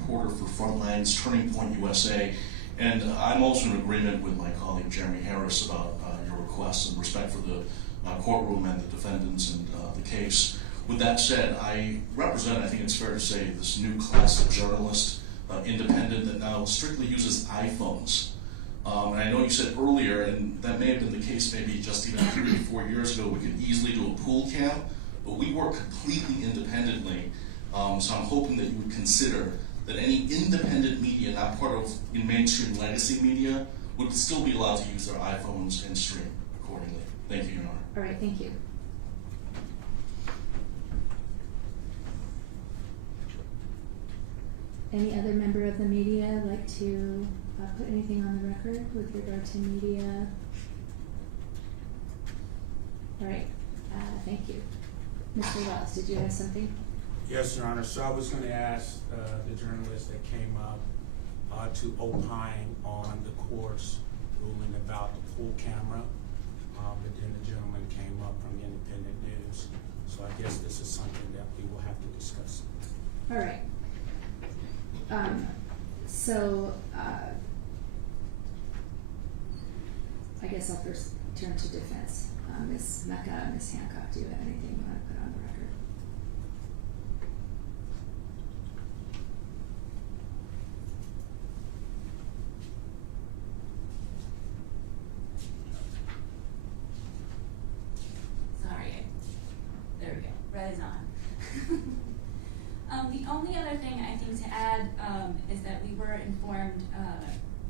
reporter for Frontlines, Turning Point USA. And I'm also in agreement with my colleague Jeremy Harris about your requests and respect for the courtroom and the defendants and the case. With that said, I represent, I think it's fair to say, this new class of journalist, independent, that now strictly uses iPhones. And I know you said earlier, and that may have been the case maybe just even 3 or 4 years ago, we could easily do a pool cam, but we work completely independently. So I'm hoping that you would consider that any independent media not part of mainstream legacy media would still be allowed to use their iPhones and stream accordingly. Thank you, Your Honor. All right, thank you. Any other member of the media like to put anything on the record with regard to media? All right, thank you. Mr. Wells, did you have something? Yes, Your Honor. So I was going to ask the journalist that came up to opine on the court's ruling about the pool camera, but then the gentleman came up from the Independent News. So I guess this is something that we will have to discuss. All right. I guess I'll first turn to defense. Ms. Mecca, Ms. Hancock, do you have anything you want to put on the record? Sorry, there we go, red is on. The only other thing I think to add is that we were informed,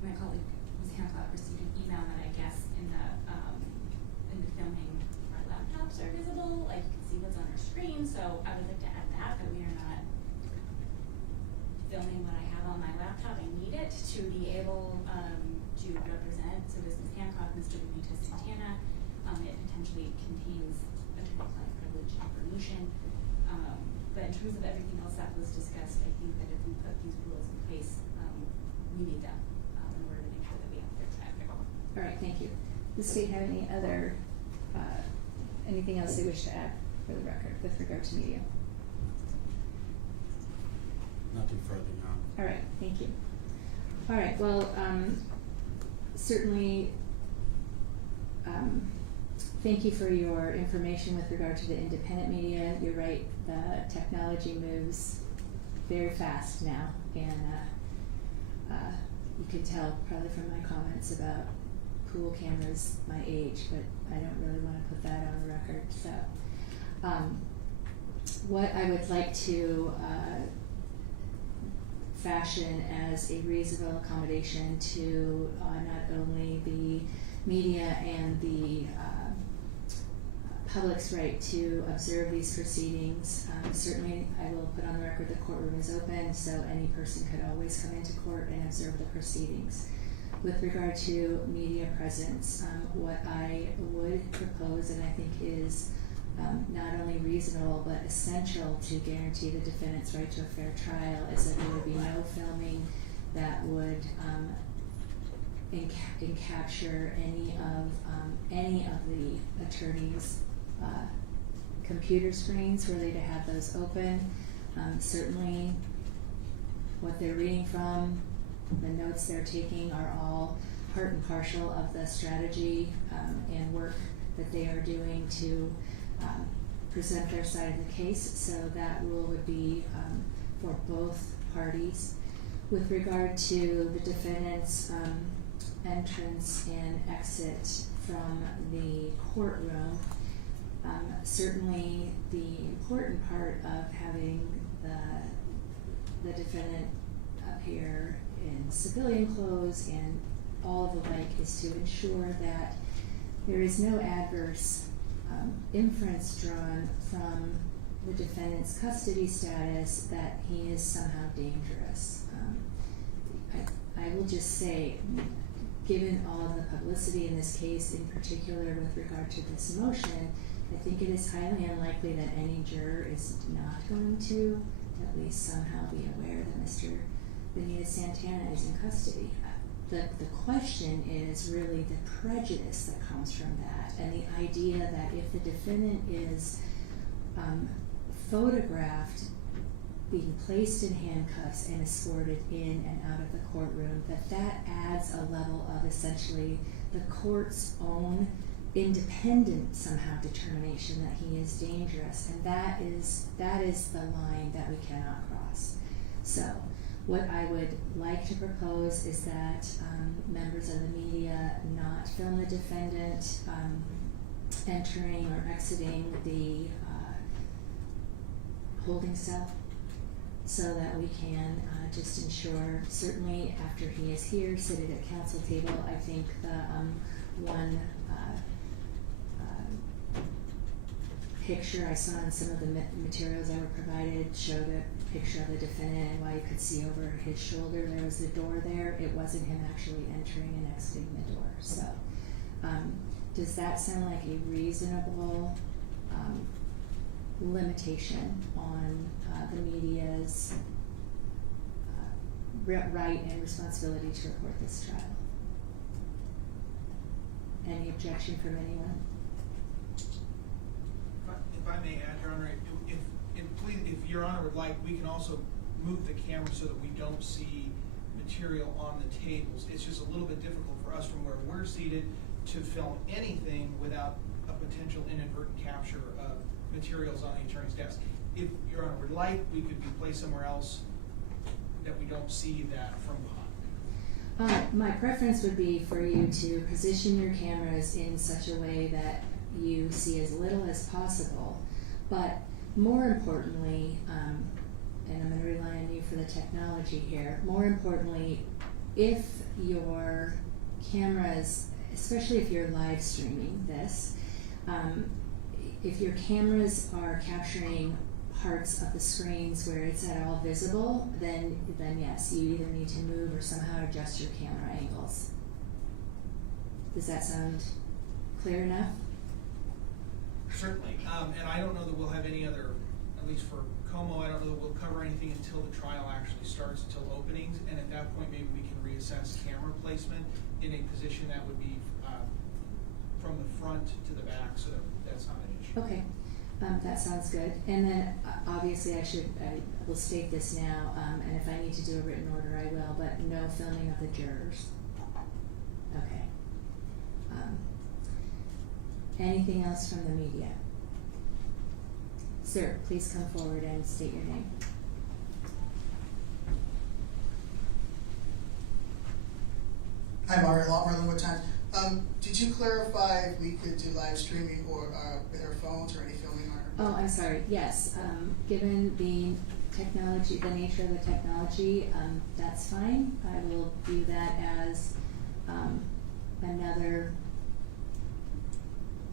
my colleague Ms. Hancock received an email that I guess in the filming our laptops are visible, like you can see what's on our screen, so I would like to add that we are not filming what I have on my laptop. I need it to be able to represent, so this is Hancock, Mr. Benitez-Santana. It potentially contains attorney-client privilege information. But in terms of everything else that was discussed, I think that if we put these rules in place, we need them in order to make sure that we have fair trial. All right, thank you. Does the state have any other, anything else they wish to add for the record with regard to media? Nothing further, Your Honor. All right, thank you. All right, well, certainly, thank you for your information with regard to the independent media. You're right, the technology moves very fast now, and you can tell probably from my comments about pool cameras my age, but I don't really want to put that on the record. So what I would like to fashion as a reasonable accommodation to not only the media and the public's right to observe these proceedings. Certainly, I will put on the record the courtroom is open, so any person could always come into court and observe the proceedings. With regard to media presence, what I would propose, and I think is not only reasonable but essential to guarantee the defendant's right to a fair trial, is that there would be no filming that would capture any of the attorney's computer screens were they to have those open. Certainly what they're reading from, the notes they're taking are all part and parcel of the strategy and work that they are doing to present their side of the case. So that rule would be for both parties. With regard to the defendant's entrance and exit from the courtroom, certainly the important part of having the the defendant appear in civilian clothes and all of the like is to ensure that there is no adverse inference drawn from the defendant's custody status that he is somehow dangerous. I will just say, given all of the publicity in this case, in particular with regard to this motion, I think it is highly unlikely that any juror is not going to at least somehow be aware that Mr. Benitez-Santana is in custody. The question is really the prejudice that comes from that, and the idea that if the defendant is photographed being placed in handcuffs and escorted in and out of the courtroom, that adds a level of essentially the court's own independent somehow determination that he is dangerous, and that is the line that we cannot cross. So what I would like to propose is that members of the media not film the defendant entering or exiting the holding cell, so that we can just ensure, certainly after he is here, seated at counsel table. I think the one picture I saw in some of the materials that were provided showed a picture of the defendant, and while you could see over his shoulder there was a door there, it wasn't him actually entering and exiting the door. So does that sound like a reasonable limitation on the media's right and responsibility to report this trial? Any objection from anyone? If I may add, Your Honor, if Your Honor would like, we can also move the camera so that we don't see material on the tables. It's just a little bit difficult for us from where we're seated to film anything without a potential inadvertent capture of materials on the attorney's desk. If Your Honor would like, we could be placed somewhere else that we don't see that from behind. My preference would be for you to position your cameras in such a way that you see as little as possible, but more importantly, and I'm going to rely on you for the technology here, more importantly, if your cameras, especially if you're live streaming this, if your cameras are capturing parts of the screens where it's at all visible, then yes, you either need to move or somehow adjust your camera angles. Does that sound clear enough? Certainly, and I don't know that we'll have any other, at least for KOMO, I don't know that we'll cover anything until the trial actually starts, until openings, and at that point maybe we can reassess camera placement in a position that would be from the front to the back, so that's not an issue. Okay, that sounds good. And then obviously I will state this now, and if I need to do a written order I will, but no filming of the jurors. Okay. Anything else from the media? Sir, please come forward and state your name. Hi, Margaret Lawmer, What Times. Did you clarify if we could do live streaming or with our phones or any filming on our? Oh, I'm sorry. Yes, given the technology, the nature of the technology, that's fine. I will view that as another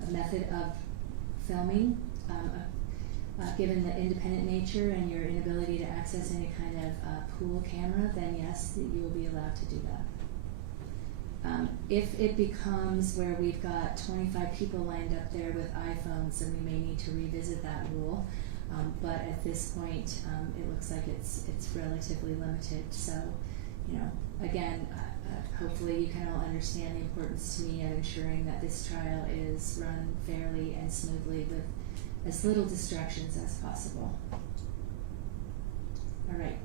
method of filming. Given the independent nature and your inability to access any kind of pool camera, then yes, you will be allowed to do that. If it becomes where we've got 25 people lined up there with iPhones, then we may need to revisit that rule. But at this point, it looks like it's relatively limited. So, again, hopefully you can all understand the importance to me of ensuring that this trial is run fairly and smoothly with as little distractions as possible. All right.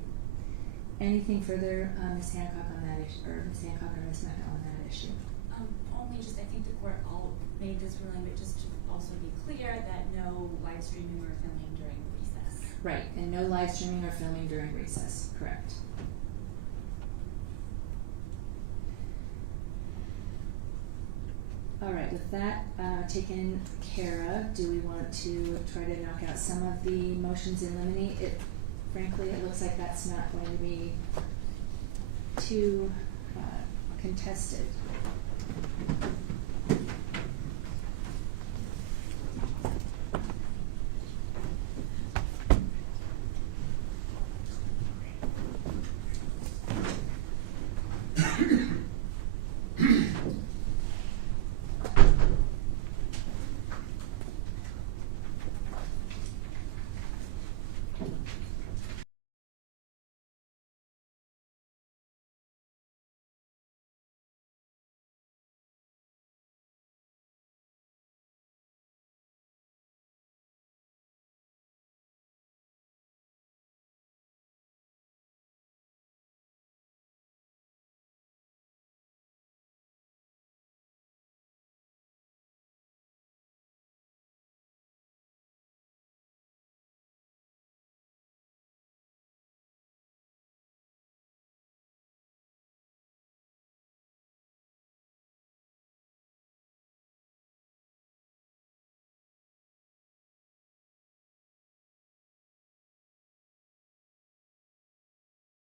Anything further, Ms. Hancock on that issue, or Ms. Hancock or Ms. Mehta on that issue? Only just, I think the court all made this ruling, but just to also be clear that no live streaming or filming during recess. Right, and no live streaming or filming during recess, correct. All right, with that taken care of, do we want to try to knock out some of the motions in limine frankly, it looks like that's not going to be too contested.